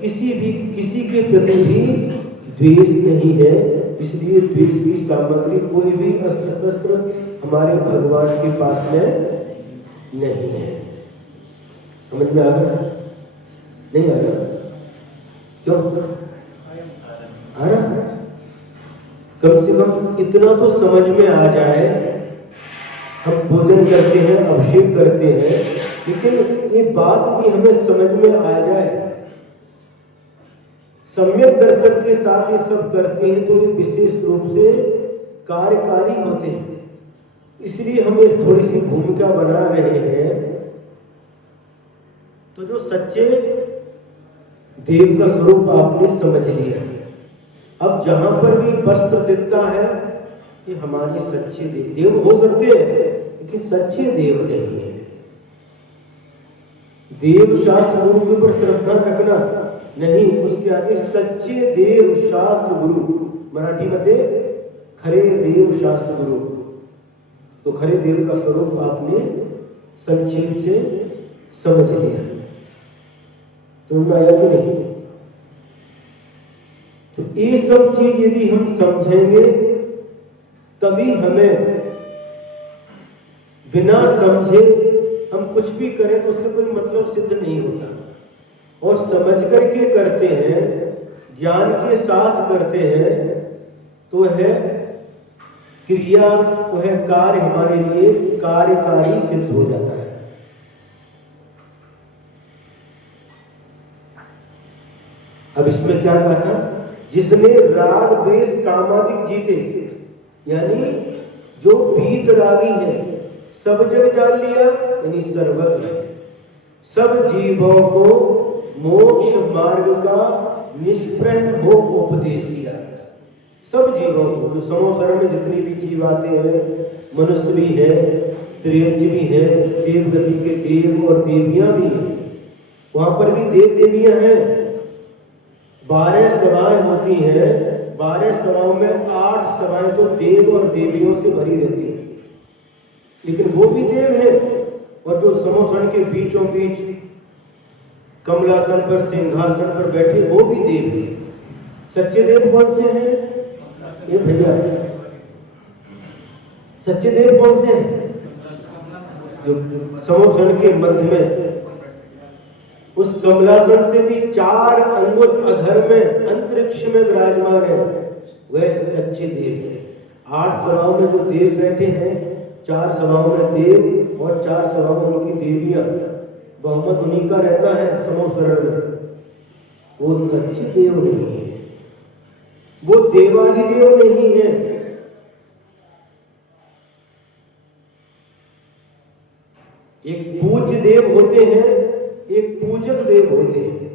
किसी के प्रति भी द्वेष नहीं है। इसलिए द्वेष की सामग्री, कोई भी अस्त्र शस्त्र हमारे भगवान के पास में नहीं है। समझ में आ गया? नहीं आ गया? क्यों आ रहा? कम से कम इतना तो समझ में आ जाए। हम भोजन करते हैं, अभिषेक करते हैं, लेकिन ये बात भी हमें समझ में आ जाए। सम्यक दर्शन के साथ ये सब करते हैं तो ये विशेष रूप से कार्यकारी होते हैं। इसलिए हम एक थोड़ी सी भूमिका बना रहे हैं। तो जो सच्चे देव का स्वरूप आपने समझ लिया, अब जहां पर भी वस्त्र दिखता है ये हमारे सच्चे देव हो सकते हैं, लेकिन सच्चे देव नहीं है। देव शास्त्र गुरु के ऊपर श्रद्धा रखना नहीं, उसके आगे सच्चे देव शास्त्र गुरु, मराठी में खरे देव शास्त्र गुरु। तो खरे देव का स्वरूप आपने संक्षेप से समझ लिया। समझ में आया कि नहीं? तो ये सब चीज यदि हम समझेंगे तभी हमें, बिना समझे हम कुछ भी करें तो उससे कोई मतलब सिद्ध नहीं होता। और समझ करके करते हैं, ज्ञान के साथ करते हैं, तो है क्रिया, वो है कार्य, हमारे लिए कार्यकारी सिद्ध हो जाता है। अब इसमें क्या कहा था? जिसने राग द्वेष कामादिक जीते, यानी जो पीत रागी है, सब जग जान लिया, यानी सर्वज्ञ है, सब जीवों को मोक्ष मार्ग का निष्प्रह हो उपदेश दिया। सब जीवों को, जो संसार में जितने भी जीव आते हैं, मनुष्य भी है, त्रियंच भी है, देव गति के देव और देवियां भी हैं। वहां पर भी देव देवियां हैं। 12 सभाएं होती हैं। 12 सभाओं में 8 सभाएं तो देव और देवियों से भरी रहती हैं, लेकिन वो भी देव है। और जो समोसन के बीचों बीच कमलासन पर, सिंहासन पर बैठे, वो भी देव है। सच्चे देव कौन से हैं? ये भैया, सच्चे देव कौन से हैं? जो समुद्र के मध्य में, उस कमलासन से भी 4 अंगुल अधर में अंतरिक्ष में विराजमान है, वह सच्चे देव है। 8 सभाओं में जो देव बैठे हैं, 4 सभाओं में देव और 4 सभाओं में उनकी देवियां, बहुमत उन्हीं का रहता है समूह में। वो सच्चे देव नहीं है, वो देवाधिदेव नहीं है। एक पूज्य देव होते हैं, एक पूजक देव होते हैं।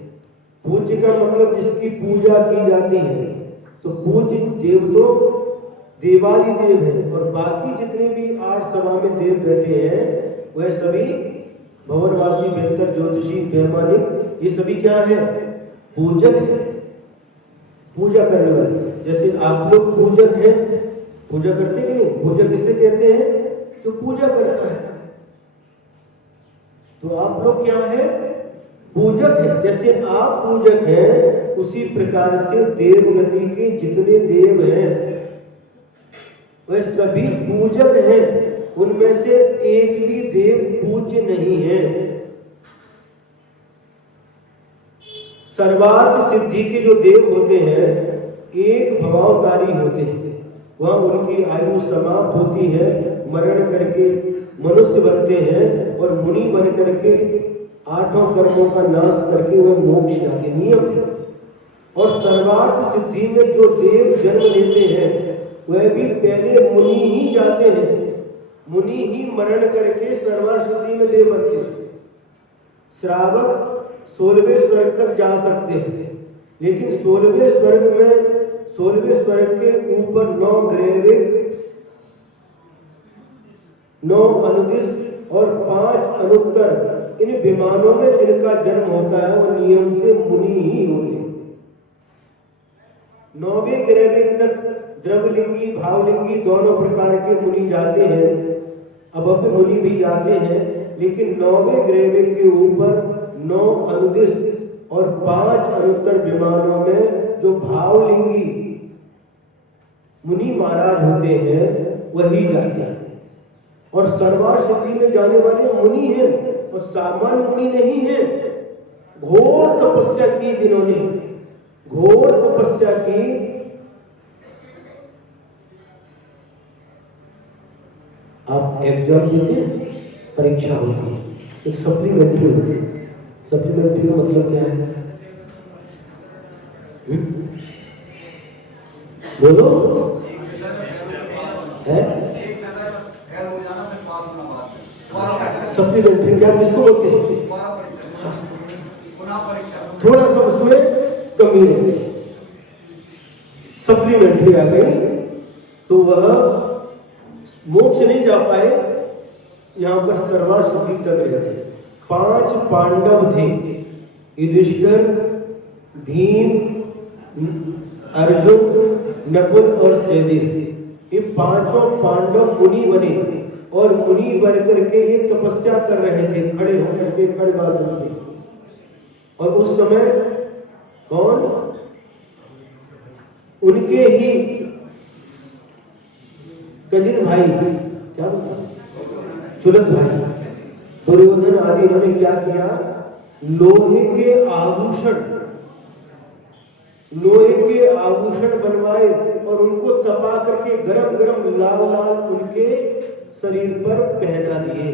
पूज्य का मतलब जिसकी पूजा की जाती है, तो पूज्य देव तो देवाधिदेव है। और बाकी जितने भी 8 सभा में देव बैठे हैं, वह सभी भवनवासी, बेहतर, ज्योतिषी, वैमानिक, ये सभी क्या है? पूजक है, पूजा करने वाले। जैसे आप लोग पूजक हैं, पूजा करते कि नहीं? पूजक किसे कहते हैं? जो पूजा करता है। तो आप लोग क्या है? पूजक है। जैसे आप पूजक हैं, उसी प्रकार से देवगति के जितने देव हैं वह सभी पूजक हैं। उनमें से एक भी देव पूज्य नहीं है। सर्वार्थ सिद्धि के जो देव होते हैं, एक भवावतारी होते हैं। वह उनकी आयु समाप्त होती है, मरण करके मनुष्य बनते हैं और मुनि बन करके 8 कर्मों का नाश करके वह मोक्ष जाते, नियम है। और सर्वार्थ सिद्धि में जो देव जन्म लेते हैं, वह भी पहले मुनि ही जाते हैं। मुनि ही मरण करके सर्वार्थ सिद्धि में देव बनते हैं। श्रावक 16वें स्वर्ग तक जा सकते हैं, लेकिन 16वें स्वर्ग में 16वें स्वर्ग के ऊपर 9 ग्रैविक, 9 अनुदिश और 5 अनुत्तर, इन विमानों में जिनका जन्म होता है, वो नियम से मुनि ही होते हैं। 9वें ग्रैविक तक द्रवलिंगी, भावलिंगी दोनों प्रकार के मुनि जाते हैं। अब मुनि भी जाते हैं, लेकिन 9वें ग्रैविक के ऊपर 9 अनुदिश और 5 अनुत्तर विमानों में जो भावलिंगी मुनि महाराज होते हैं, वही जाते हैं। और सर्वार्थ सिद्धि में जाने वाले मुनि हैं, और सामान्य मुनि नहीं है। घोर तपस्या की, जिन्होंने घोर तपस्या की, आप एग्जाम देते हैं, परीक्षा होती है, एक सप्लीमेंट्री होती है। सप्लीमेंट्री का मतलब क्या है? बोलो है? सप्लीमेंट्री क्या, किसको बोलते हैं? थोड़ा सा उसमें कमी है, सप्लीमेंट्री आ गई तो वह मोक्ष नहीं जा पाए, यहां पर सर्वार्थ सिद्धि तक रहते। 5 पांडव थे, युधिष्ठिर, भीम, अर्जुन, नकुल और सहदेव। ये 5 पांडव मुनि बने, और मुनि बन करके ये तपस्या कर रहे थे, खड़े होकर के खड़गासन से। और उस समय कौन? उनके ही कजिन भाई, क्या बोलता, चुलत भाई दुर्योधन आदि, इन्होंने क्या किया? लोहे के आभूषण बनवाए और उनको तपा करके गरम गरम लाल लाल उनके शरीर पर पहना दिए,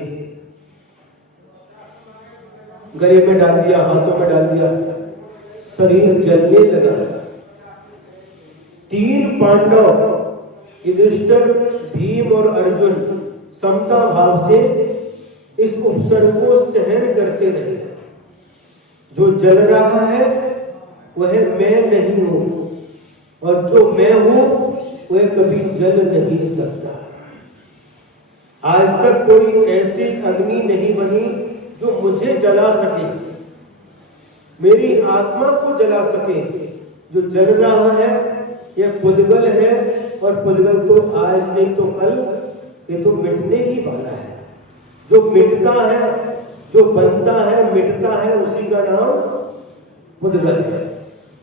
गले में डाल दिया, हाथों में डाल दिया, शरीर जलने लगा। 3 पांडव युधिष्ठिर, भीम और अर्जुन समता भाव से इस उपसर्ग को सहन करते रहे। जो जल रहा है वह मैं नहीं हूं, और जो मैं हूं वह कभी जल नहीं सकता। आज तक कोई ऐसी अग्नि नहीं बनी जो मुझे जला सके, मेरी आत्मा को जला सके। जो जल रहा है यह पुद्गल है, और पुद्गल तो आज नहीं तो कल ये तो मिटने ही वाला है। जो मिटता है, जो बनता है, मिटता है, उसी का नाम पुद्गल है।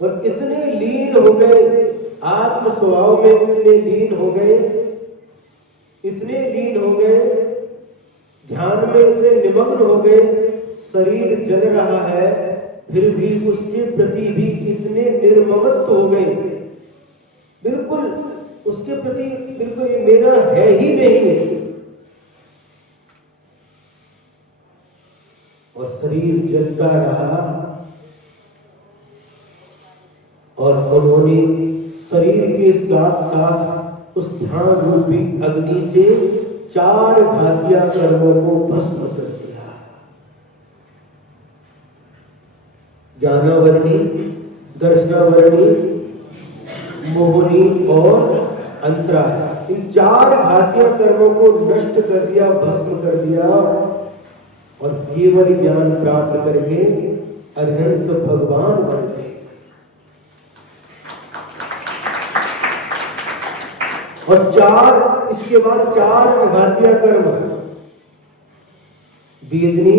और इतने लीन हो गए आत्म स्वभाव में, इतने लीन हो गए, इतने लीन हो गए ध्यान में इतने निमग्न हो गए, शरीर जल रहा है, फिर भी उसके प्रति भी इतने निर्ममत्व हो गए, बिल्कुल उसके प्रति बिल्कुल ये मेरा है ही नहीं, और शरीर जलता रहा। और उन्होंने शरीर के साथ साथ उस ध्यान रूपी अग्नि से 4 घातिया कर्मों को भस्म कर दिया। ज्ञानावरणी, दर्शनावरणी, मोहनी और अंतरा, इन 4 घातिया कर्मों को नष्ट कर दिया, भस्म कर दिया, और केवल ज्ञान प्राप्त करके अरिहंत भगवान बन गए। और 4 इसके बाद 4 अघातिया कर्म, वेदनी,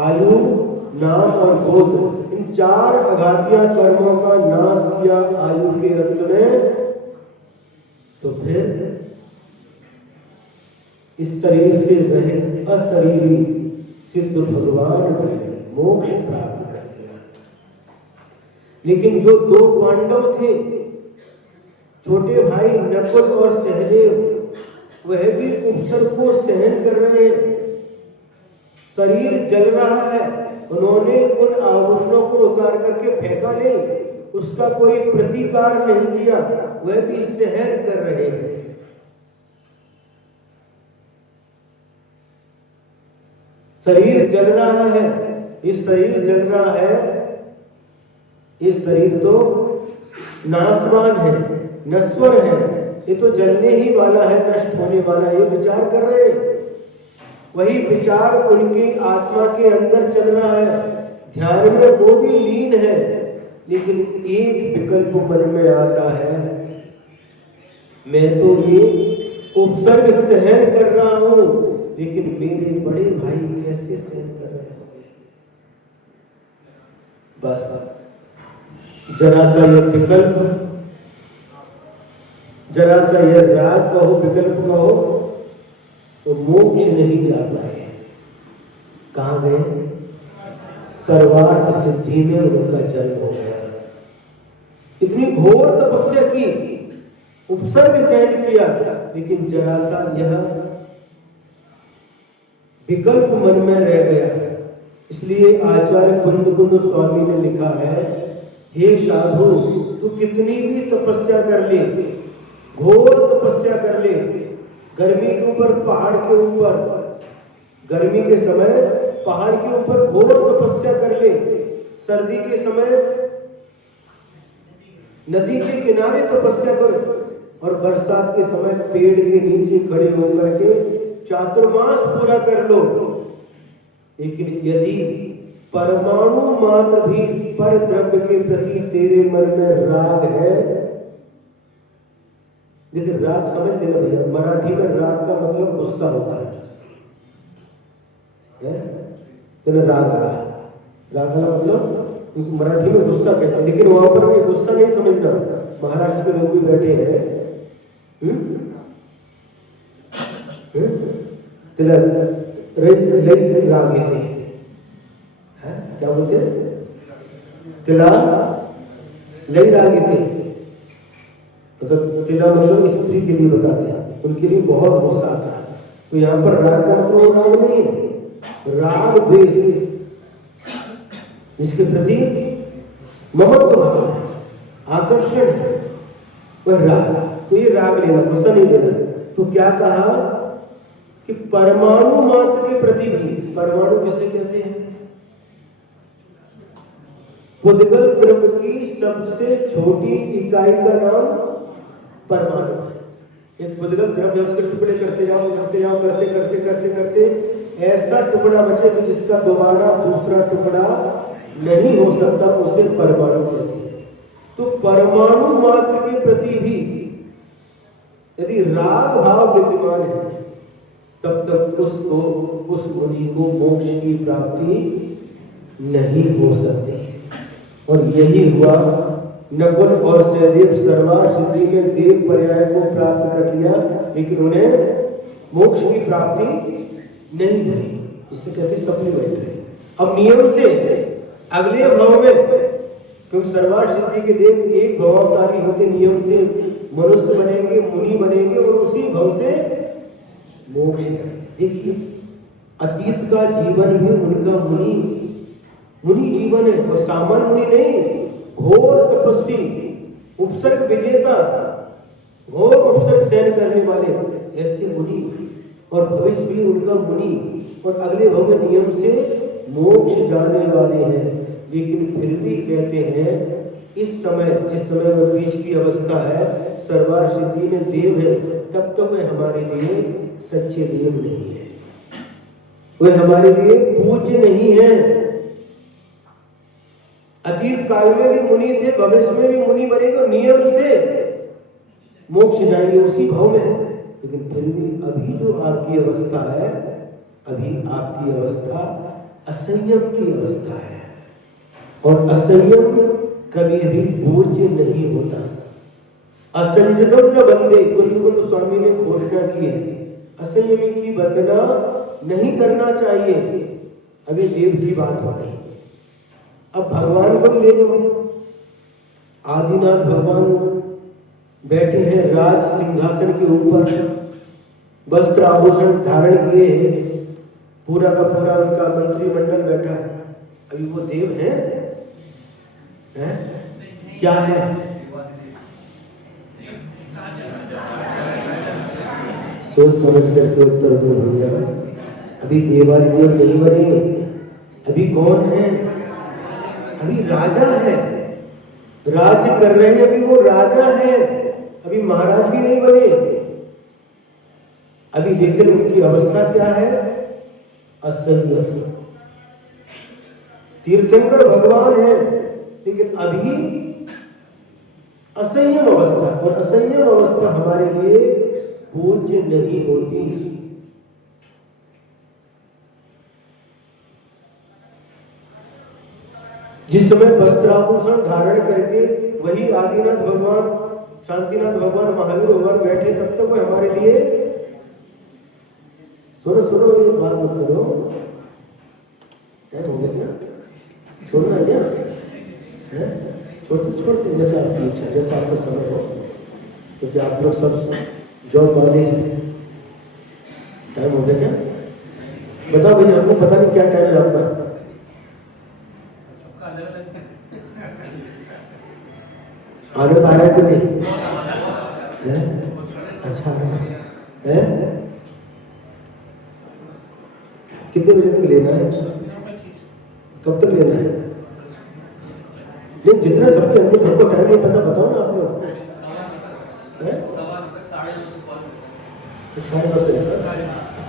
आयु, नाम और गोत्र, इन 4 अघातिया कर्मों का नाश किया आयु के अंत में। तो फिर इस शरीर से रहे अशरीरी सिद्ध भगवान बन गए, मोक्ष प्राप्त कर दिया। लेकिन जो 2 पांडव थे, छोटे भाई नकुल और सहदेव, वह भी उपसर्ग को सहन कर रहे हैं, शरीर जल रहा है, उन्होंने उन आभूषणों को उतार करके फेंका नहीं, उसका कोई प्रतिकार नहीं किया, वह भी सहन कर रहे हैं। शरीर जल रहा है, ये शरीर जल रहा है, ये शरीर तो नाशवान है, नश्वर है, ये तो जलने ही वाला है, नष्ट होने वाला, ये विचार कर रहे हैं। वही विचार उनकी आत्मा के अंदर चल रहा है, ध्यान में वो भी लीन है, लेकिन एक विकल्प मन में आता है, मैं तो ये उपसर्ग सहन कर रहा हूं, लेकिन मेरे बड़े भाई कैसे सहन कर रहे होंगे। बस जरा सा यह विकल्प, जरा सा यह राग कहो, विकल्प कहो, तो मोक्ष नहीं जा पाए। कहां गए? सर्वार्थ सिद्धि में उनका जन्म हो गया। इतनी घोर तपस्या की, उपसर्ग सहन किया, लेकिन जरा सा यह विकल्प मन में रह गया। इसलिए आचार्य कुंद स्वामी ने लिखा है, हे साधु, तू कितनी भी तपस्या कर ले, घोर तपस्या कर ले, गर्मी के ऊपर पहाड़ के ऊपर, गर्मी के समय पहाड़ के ऊपर घोर तपस्या कर ले, सर्दी के समय नदी के किनारे तपस्या कर, और बरसात के समय पेड़ के नीचे खड़े होकर के चातुर्मास पूरा कर लो। लेकिन यदि परमाणु मात्र भी पर द्रव्य के प्रति तेरे मन में राग है, लेकिन राग समझ लेना भैया, मराठी में राग का मतलब गुस्सा होता है, तो राग आ रहा, राग का मतलब मराठी में गुस्सा कहते हैं, लेकिन वहां पर ये गुस्सा नहीं समझना। महाराष्ट्र के लोग भी बैठे हैं, राग थे, क्या बोलते हैं, तिला लई राग थे, तो तिला मतलब स्त्री के लिए बताते हैं, उनके लिए बहुत गुस्सा आता है। तो यहाँ पर राग का मतलब राग नहीं है, राग द्वेष, जिसके प्रति ममत्व भाव है, आकर्षण है, वह राग। तो ये राग लेना, गुस्सा नहीं लेना। तो क्या कहा कि परमाणु मात्र के प्रति भी, परमाणु किसे कहते हैं? पुद्गल द्रव्य की सबसे छोटी इकाई का नाम परमाणु है। एक पुद्गल द्रव्य, उसके टुकड़े करते जाओ, करते जाओ, करते करते करते करते ऐसा टुकड़ा बचे तो जिसका दोबारा दूसरा टुकड़ा नहीं हो सकता, उसे परमाणु कहते हैं। तो परमाणु मात्र के प्रति भी यदि राग भाव विद्यमान है, तब तक उसको, उस मुनि को मोक्ष की प्राप्ति नहीं हो सकती। और यही हुआ, नकुल और सहदेव सर्वार सिद्धि में देव पर्याय को प्राप्त कर लिया, लेकिन उन्हें मोक्ष की प्राप्ति नहीं भाई, इसे कहते सप्लीमेंट्री। अब नियम से अगले भाव में, क्योंकि सर्वार्थ सिद्धि के देव एक भवावतारी होते, नियम से मनुष्य बनेंगे, मुनि बनेंगे और उसी भाव से मोक्ष करेंगे। देखिए अतीत का जीवन भी उनका मुनि जीवन है, और सामान्य मुनि नहीं, घोर तपस्वी, उपसर्ग विजेता, घोर उपसर्ग सहन करने वाले ऐसे मुनि, और भविष्य भी उनका मुनि, और अगले भाव में नियम से मोक्ष जाने वाले हैं। लेकिन फिर भी कहते हैं इस समय, जिस समय में बीच की अवस्था है, सर्वार्थ सिद्धि में देव है, तब तक वे हमारे लिए सच्चे देव नहीं है, वे हमारे लिए पूज्य नहीं है। अतीत काल में भी मुनि थे, भविष्य में भी मुनि बनेंगे और नियम से मोक्ष जाएंगे उसी भाव में। लेकिन फिर भी अभी जो आपकी अवस्था है, अभी आपकी अवस्था असंयम की अवस्था है, और असंयम कभी भी पूज्य नहीं होता। असंयतम न बंदे, कुंद स्वामी ने घोषणा की है, असंयमी की वंदना नहीं करना चाहिए। अभी देव की बात हो गई, अब भगवान को ले लो। आदिनाथ भगवान बैठे हैं राज सिंहासन के ऊपर, वस्त्र आभूषण धारण किए हैं, पूरा का पूरा उनका मंत्रिमंडल बैठा है। अभी वो देव हैं? क्या है? सोच समझ करके उत्तर दो भैया। अभी देवादिदेव नहीं बने, अभी कौन है? अभी राजा है, राज्य कर रहे हैं, अभी वो राजा है, अभी महाराज भी नहीं बने अभी। लेकिन उनकी अवस्था क्या है? असंयम। तीर्थंकर भगवान है, लेकिन अभी असंयम अवस्था, और असंयम अवस्था हमारे लिए पूज्य नहीं होती। जिस समय वस्त्राभूषण धारण करके वही आदिनाथ भगवान, शांतिनाथ भगवान, महावीर भगवान बैठे, तब तक वो हमारे लिए, सुनो ये बात मत करो, क्या हो गया? क्या छोड़ना है क्या? छोड़ते जैसे आपकी इच्छा, जैसा आपका समय हो, क्योंकि आप लोग सब जॉब वाले हैं। टाइम हो गया क्या? बताओ भैया, हमको पता नहीं क्या टाइम है आपका। आनंद आ रहा है कि नहीं? अच्छा है? कितने बजे तक लेना है? कब तक लेना है? नहीं, जितना सबके हमको टाइम नहीं पता, बताओ ना आप लोग। 10:30 से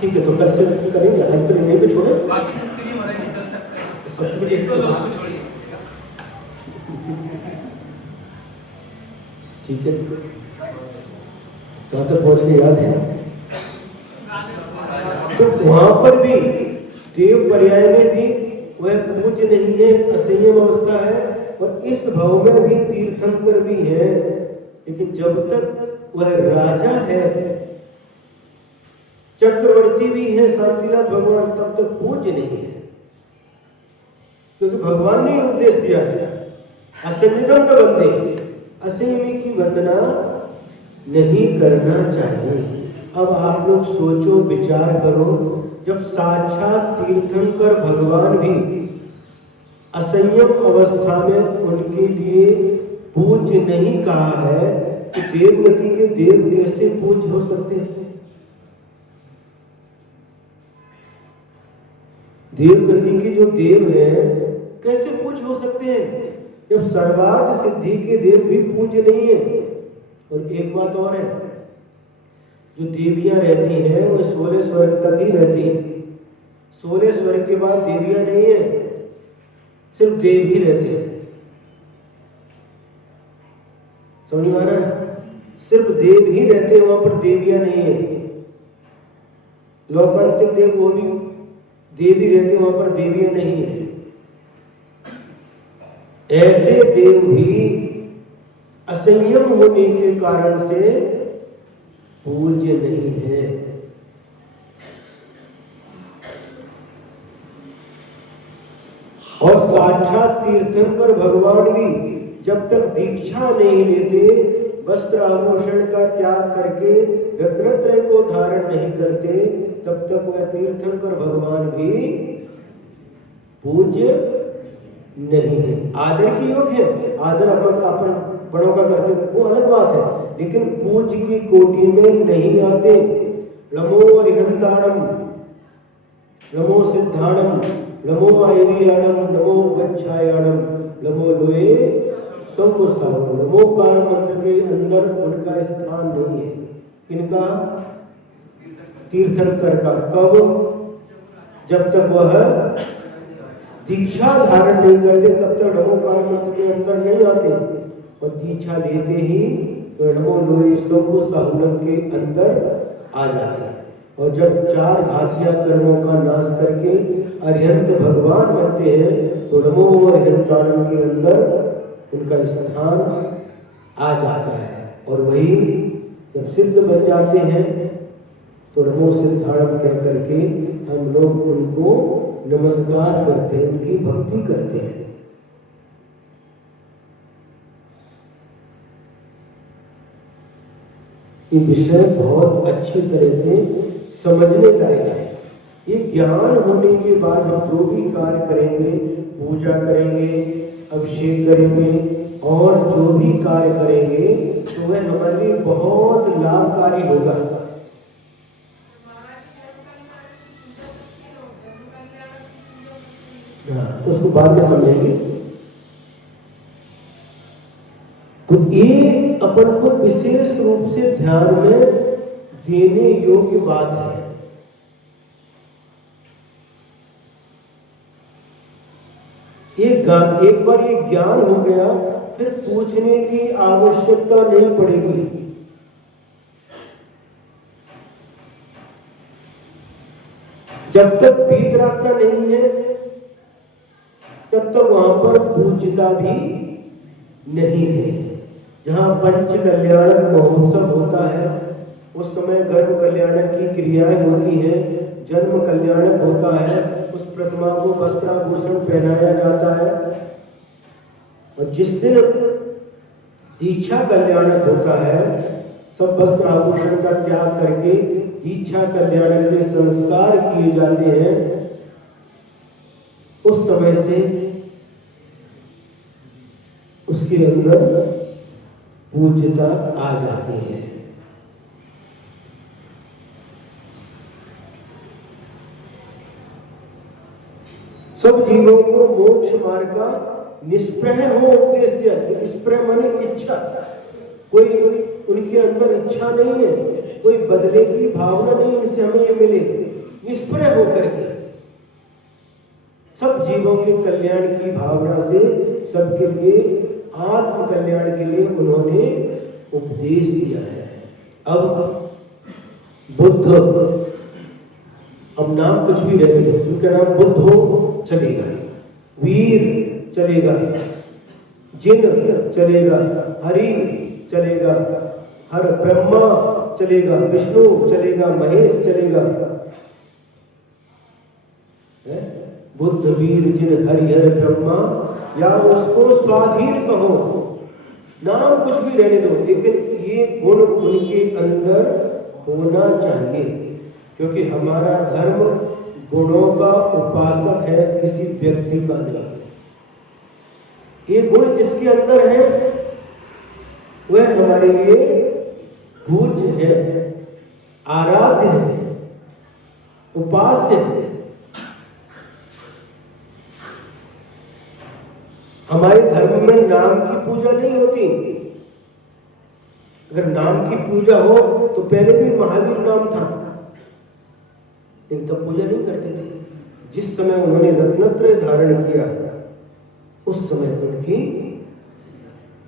ठीक है, तो कल से करेंगे, आज तो नहीं पे छोड़े, सबके लिए ठीक है। कहाँ तक पहुँच गए याद है? तो वहां पर भी देव पर्याय में भी वह पूज्य नहीं है, असंयम अवस्था है, और इस भाव में भी तीर्थंकर भी है। लेकिन जब तक वह राजा है, चक्रवर्ती भी है शांतिनाथ भगवान, तब तक पूज्य नहीं है, क्योंकि भगवान ने उपदेश दिया है, असंयम न बंदे, असंयमी की वंदना नहीं करना चाहिए। अब आप लोग सोचो, विचार करो, जब साक्षात तीर्थंकर भगवान भी असंयम अवस्था में उनके लिए पूज्य नहीं कहा है, तो देवगति के देव कैसे पूज्य हो सकते हैं? देवगति के जो देव हैं कैसे पूज्य हो सकते हैं, जब सर्वार्थ सिद्धि के देव भी पूज्य नहीं है? और एक बात और है, जो देवियां रहती हैं वो 16 स्वर्ग तक ही रहती हैं। 16 स्वर्ग के बाद देवियां नहीं है, सिर्फ देव ही रहते हैं। समझ में आ रहा है? सिर्फ देव ही रहते हैं वहां पर, देवियां नहीं है। लोकांतिक देव वो भी देव ही रहते हैं, वहां पर देवियां नहीं है। ऐसे देव भी असंयम होने के कारण से पूज्य नहीं है। साक्षात तीर्थंकर भगवान भी जब तक दीक्षा नहीं लेते, वस्त्र आभूषण का त्याग करके रत्नत्रय को धारण नहीं करते, तब तक वह तीर्थंकर भगवान भी पूज्य नहीं है। आदर की योग्य है, आदर अपन बड़ों का करते वो अलग बात है, लेकिन पूज्य की कोटि में नहीं आते। नमो अरिहंताणम, नमो सिद्धाणम, नमो आयरियाणम, नमो गच्छायाणम, नमो लोए संकुसावम। नमोकार मंत्र के अंदर उनका स्थान नहीं है। किनका? तीर्थंकर का। कब? जब तक वह दीक्षा धारण नहीं करते तब तक नमोकार मंत्र के अंदर नहीं आते, और दीक्षा लेते ही तो नमो लोए संकुसावम के अंदर आ जाते हैं। और जब 4 घातिया कर्मों का नाश करके अरिहंत भगवान बनते हैं तो नमो अरिहंताणम के अंदर उनका स्थान आ जाता है। और वही जब सिद्ध बन जाते हैं तो नमो सिद्धाणम कह करके हम लोग उनको नमस्कार करते हैं, उनकी भक्ति करते हैं। ये विषय बहुत अच्छी तरह से समझने लायक है। ये ज्ञान होने के बाद हम जो भी कार्य करेंगे, पूजा करेंगे, अभिषेक करेंगे और जो भी कार्य करेंगे तो वह हमारे लिए बहुत लाभकारी होगा। तो उसको बाद में समझेंगे। तो ये अपन को विशेष रूप से ध्यान में देने योग्य बात है। एक बार ये ज्ञान हो गया, फिर पूछने की आवश्यकता नहीं पड़ेगी। जब तक वीतरागता नहीं है तब तक वहां पर पूज्यता भी नहीं है। जहां पंच कल्याणक महोत्सव होता है उस समय गर्भ कल्याणक की क्रियाएं होती हैं, जन्म कल्याणक होता है, उस प्रतिमा को वस्त्राभूषण पहनाया जाता है। और जिस दिन दीक्षा कल्याणक होता है, सब वस्त्र आभूषण का त्याग करके दीक्षा कल्याणक के संस्कार किए जाते हैं। उस समय से उसके अंदर पूज्यता आ जाती है। सब जीवों को मोक्ष मार्ग का निष्प्रह हो उपदेश दिया। निष्प्रह माने इच्छा, कोई उनके अंदर इच्छा नहीं है, कोई बदले की भावना नहीं, इनसे हमें ये मिले। निष्प्रह होकर के सब जीवों के कल्याण की भावना से सबके लिए आत्म कल्याण के लिए उन्होंने उपदेश दिया है। अब बुद्ध, अब नाम कुछ भी रहे, उनका नाम बुद्ध हो चलेगा, वीर चलेगा, जिन चलेगा, हरि चलेगा, हर ब्रह्मा चलेगा, विष्णु चलेगा, महेश चलेगा। बुद्ध वीर जिन हरिहर ब्रह्मा, या उसको स्वाधीन कहो, नाम कुछ भी रहने दो, लेकिन ये गुण उनके अंदर होना चाहिए। क्योंकि हमारा धर्म गुणों का उपासक है, किसी व्यक्ति का नहीं। ये गुण जिसके अंदर है वह हमारे लिए पूज्य है, आराध्य है, उपास्य है। हमारे धर्म में नाम की पूजा नहीं होती। अगर नाम की पूजा हो तो पहले भी महावीर नाम था, लेकिन तब पूजा नहीं करते थे। जिस समय उन्होंने रत्नत्रय धारण किया उस समय उनकी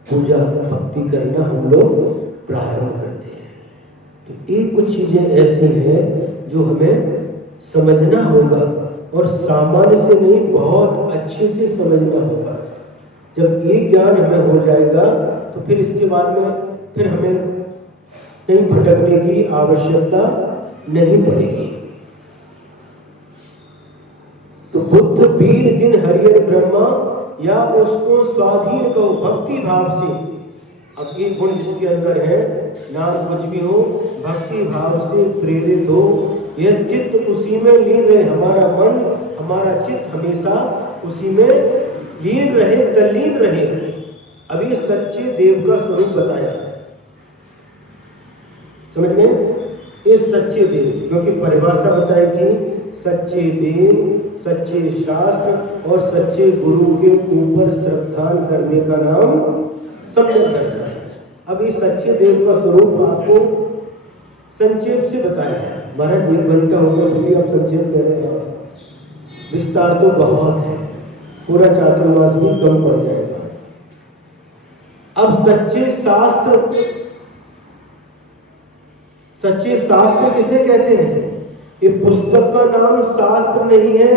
पूजा भक्ति करना हम लोग प्रारंभ करते हैं। तो ये कुछ चीजें ऐसी हैं जो हमें समझना होगा, और सामान्य से नहीं बहुत अच्छे से समझना होगा। जब ये ज्ञान हमें हो जाएगा तो फिर इसके बाद में फिर हमें कहीं भटकने की आवश्यकता नहीं पड़ेगी। तो बुद्ध वीर जिन हरिहर ब्रह्मा, या उसको स्वाधीन कहो भक्ति भाव से। अब ये गुण जिसके अंदर है, नाम कुछ भी हो, भक्ति भाव से प्रेरित हो, यह चित्त उसी में लीन रहे, हमारा मन हमारा चित्त हमेशा उसी में लीन रहे, तल्लीन रहे। अब ये सच्चे देव का स्वरूप बताया, समझ गए? ये सच्चे देव, क्योंकि परिभाषा बताई थी, सच्चे देव, सच्चे शास्त्र और सच्चे गुरु के ऊपर श्रद्धा करने का नाम सम्यक दर्शन है। अब ये सच्चे देव का स्वरूप आपको संक्षेप से बताया है। महाराज 1 घंटा हो गया, फिर आप संक्षेप कर रहे हैं, विस्तार तो बहुत है, पूरा चातुर्मास भी कम पड़ जाएगा। अब सच्चे शास्त्र किसे कहते हैं? ये पुस्तक का नाम शास्त्र नहीं है।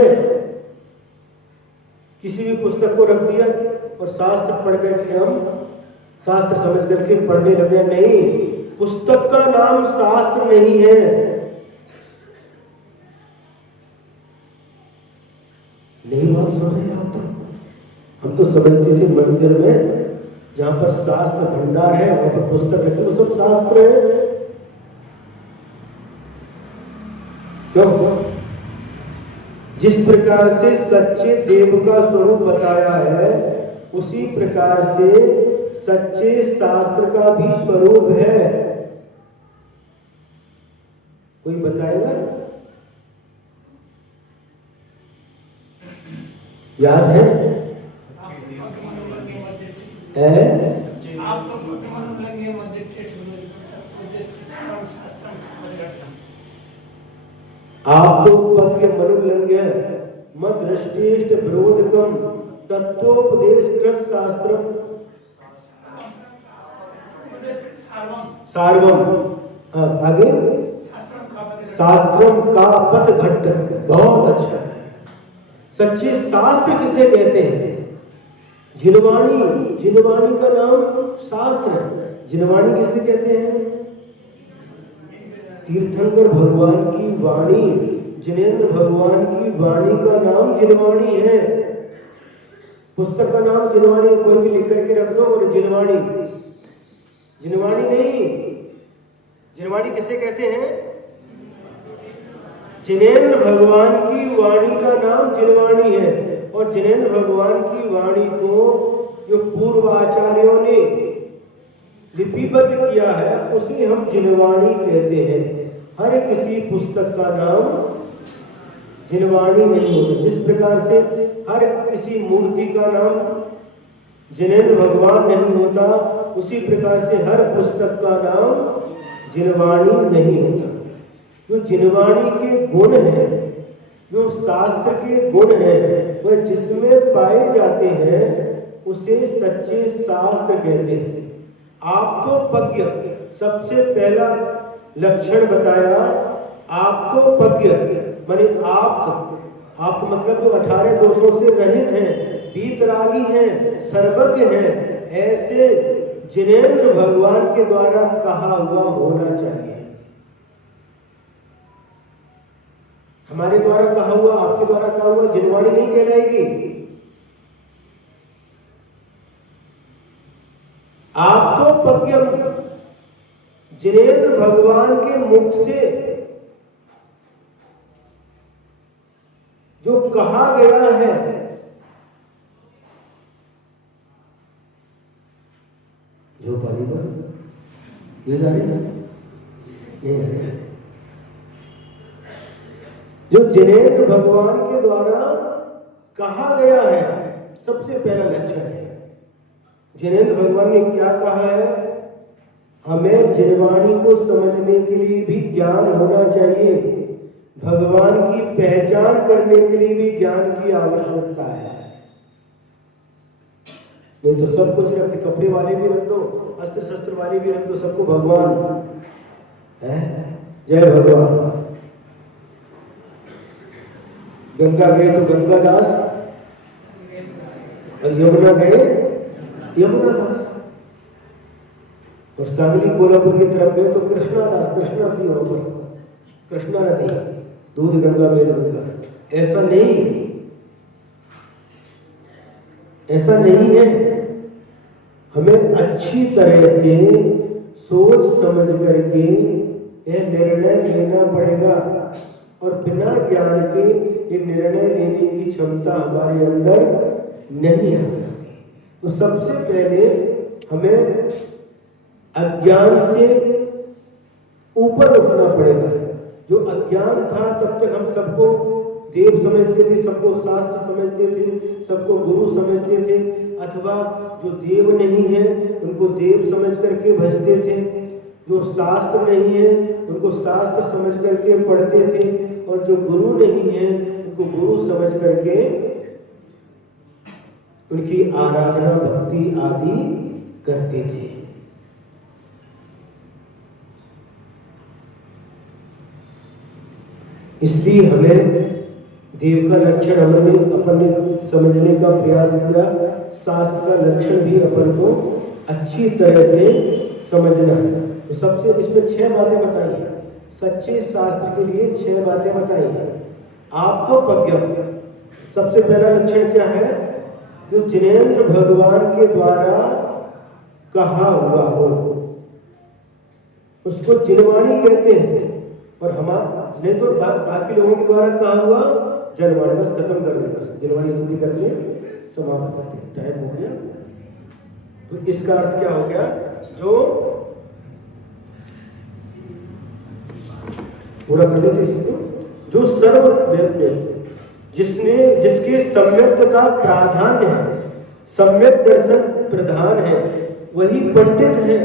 किसी भी पुस्तक को रख दिया और शास्त्र पढ़ करके हम शास्त्र समझ करके पढ़ने लगे, नहीं, पुस्तक का नाम शास्त्र नहीं है। नहीं बात सुन रहे आप? तो हम तो समझते थे मंदिर में जहां पर शास्त्र भंडार है वहां पर पुस्तक रखे, वो सब शास्त्र है। क्यों? जिस प्रकार से सच्चे देव का स्वरूप बताया है, उसी प्रकार से सच्चे शास्त्र का भी स्वरूप है। कोई बताएगा? याद है? आप तो पक्के मनुलंघ्य मत दृष्टिष्ट विरोधकम तत्वोपदेश कृत शास्त्रम सार्वम। आगे शास्त्रम का पथ घट्ट, बहुत अच्छा है। सच्चे शास्त्र किसे कहते हैं? जिनवाणी, जिनवाणी का नाम शास्त्र है। जिनवाणी किसे कहते हैं? तीर्थंकर भगवान की वाणी, जिनेंद्र भगवान की वाणी का नाम जिनवाणी है। पुस्तक का नाम जिनवाणी कोई भी लिख करके रख दो, और जिनवाणी, जिनवाणी नहीं, जिनवाणी किसे कहते हैं? जिनेंद्र भगवान की वाणी का नाम जिनवाणी है। और जिनेंद्र भगवान की वाणी को जो पूर्व आचार्यों ने लिपिबद्ध किया है उसे हम जिनवाणी कहते हैं। हर किसी पुस्तक का नाम जिनवाणी नहीं होता। जिस प्रकार से हर किसी मूर्ति का नाम जिनेंद्र भगवान नहीं होता, उसी प्रकार से हर पुस्तक का नाम जिनवाणी नहीं होता। जो जिनवाणी के गुण हैं, जो शास्त्र के गुण हैं, वह जिसमें पाए जाते हैं उसे सच्चे शास्त्र कहते हैं। आप तो पज्ञ, सबसे पहला लक्षण बताया, आप तो पज्ञ माने आप मतलब जो 18 दोषों से रहित हैं, वीतरागी हैं, सर्वज्ञ हैं, ऐसे जिनेंद्र भगवान के द्वारा कहा हुआ होना चाहिए। हमारे द्वारा कहा हुआ, आपके द्वारा कहा हुआ जिनवाणी नहीं कहलाएगी। आप तो पज्ञम, जिनेंद्र भगवान के मुख से जो कहा गया है, जो पालीदा ये नहीं, जो जिनेंद्र भगवान के द्वारा कहा गया है, सबसे पहला लक्षण है। जिनेंद्र भगवान ने क्या कहा है? हमें जिनवाणी को समझने के लिए भी ज्ञान होना चाहिए, भगवान की पहचान करने के लिए भी ज्ञान की आवश्यकता है। नहीं तो सब कुछ रख दो, कपड़े वाले भी रख दो, अस्त्र शस्त्र वाले भी रख दो, सबको भगवान है। जय भगवान। गंगा गए तो गंगा दास, और यमुना गए यमुना दास, और सांगली कोल्हापुर की तरफ गए तो कृष्णा दास, कृष्णा नदी वहां पर, कृष्णा नदी, दूध गंगा वेद गंगा। ऐसा नहीं, ऐसा नहीं है। हमें अच्छी तरह से सोच समझ करके यह निर्णय लेना पड़ेगा, और बिना ज्ञान के ये निर्णय लेने की क्षमता हमारे अंदर नहीं आ सकती। तो सबसे पहले हमें अज्ञान से ऊपर उठना पड़ेगा। जो अज्ञान था तब तक हम सबको देव समझते थे, सबको शास्त्र समझते थे, सबको गुरु समझते थे, अथवा जो देव नहीं है उनको देव समझ करके भजते थे, जो शास्त्र नहीं है उनको शास्त्र समझ करके पढ़ते थे, और जो गुरु नहीं है उनको गुरु समझ करके उनकी आराधना भक्ति आदि करते थे। इसलिए हमें देव का लक्षण हमने अपने समझने का प्रयास किया, शास्त्र का लक्षण भी अपन को अच्छी तरह से समझना है। तो सबसे इसमें 6 बातें बताई हैं, सच्चे शास्त्र के लिए 6 बातें बताई हैं। आप तो पज्ञम, सबसे पहला लक्षण क्या है? जो जिनेंद्र भगवान के द्वारा कहा हुआ हो उसको जिनवाणी कहते हैं, और हमारा नहीं तो बाकी लोगों के द्वारा कहा हुआ जनवाणी। बस खत्म कर दें, बस जनवाणी स्तुति कर लिए, समाप्त करते हैं, टाइम हो गया। तो इसका अर्थ क्या हो गया? जो पूरा कर लेते इसको, जो सर्वव्यापी, जिसके सम्यक का प्राधान्य है, सम्यक दर्शन प्रधान है, वही पंडित है,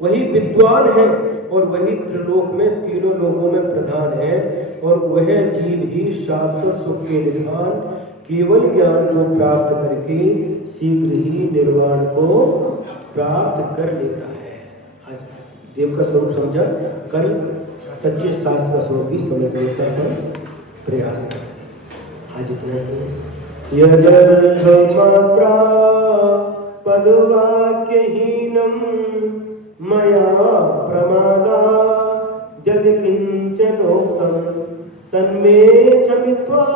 वही विद्वान है, और वही त्रिलोक में तीनों लोकों में प्रधान है, और वह जीव ही शाश्वत सुख के निधान केवल ज्ञान को प्राप्त करके शीघ्र ही निर्वाण को प्राप्त कर लेता है। आज देव का स्वरूप समझा, कल सच्चे शास्त्र का स्वरूप भी समझने का हम प्रयास करें। आज इतना यदर्थमात्रा पदवाक्यहीनम मया प्रमादा यदि किंचनोक्तं तन्मे क्षमित्वा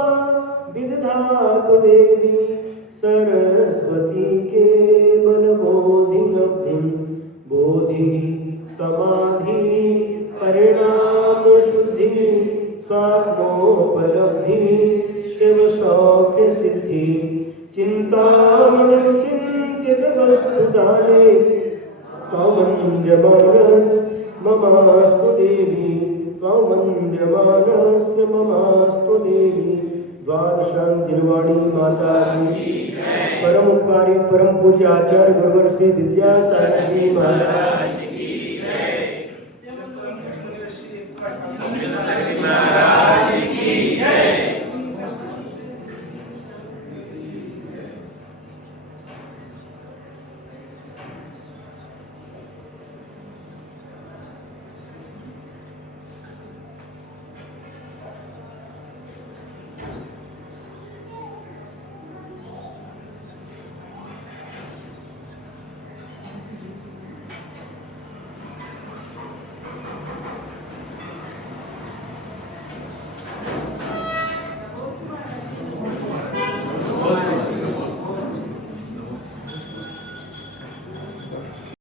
विदधातु देवी सरस्वती केवल बोधिनब्धिं बोधि समाधि परिणाम शुद्धि स्वात्मोपलब्धि शिव सौख्य सिद्धि चिंतामणि चिंतित वस्तुदाने त्वमन्यमानस् ममास्तु देवी त्वमन्यमानस्य ममास्तु देवी। द्वादशांग जिनवाणी माता की परम उपकारी परम पूज्य आचार्य गुरुवर श्री विद्यासागर जी महाराज की जय।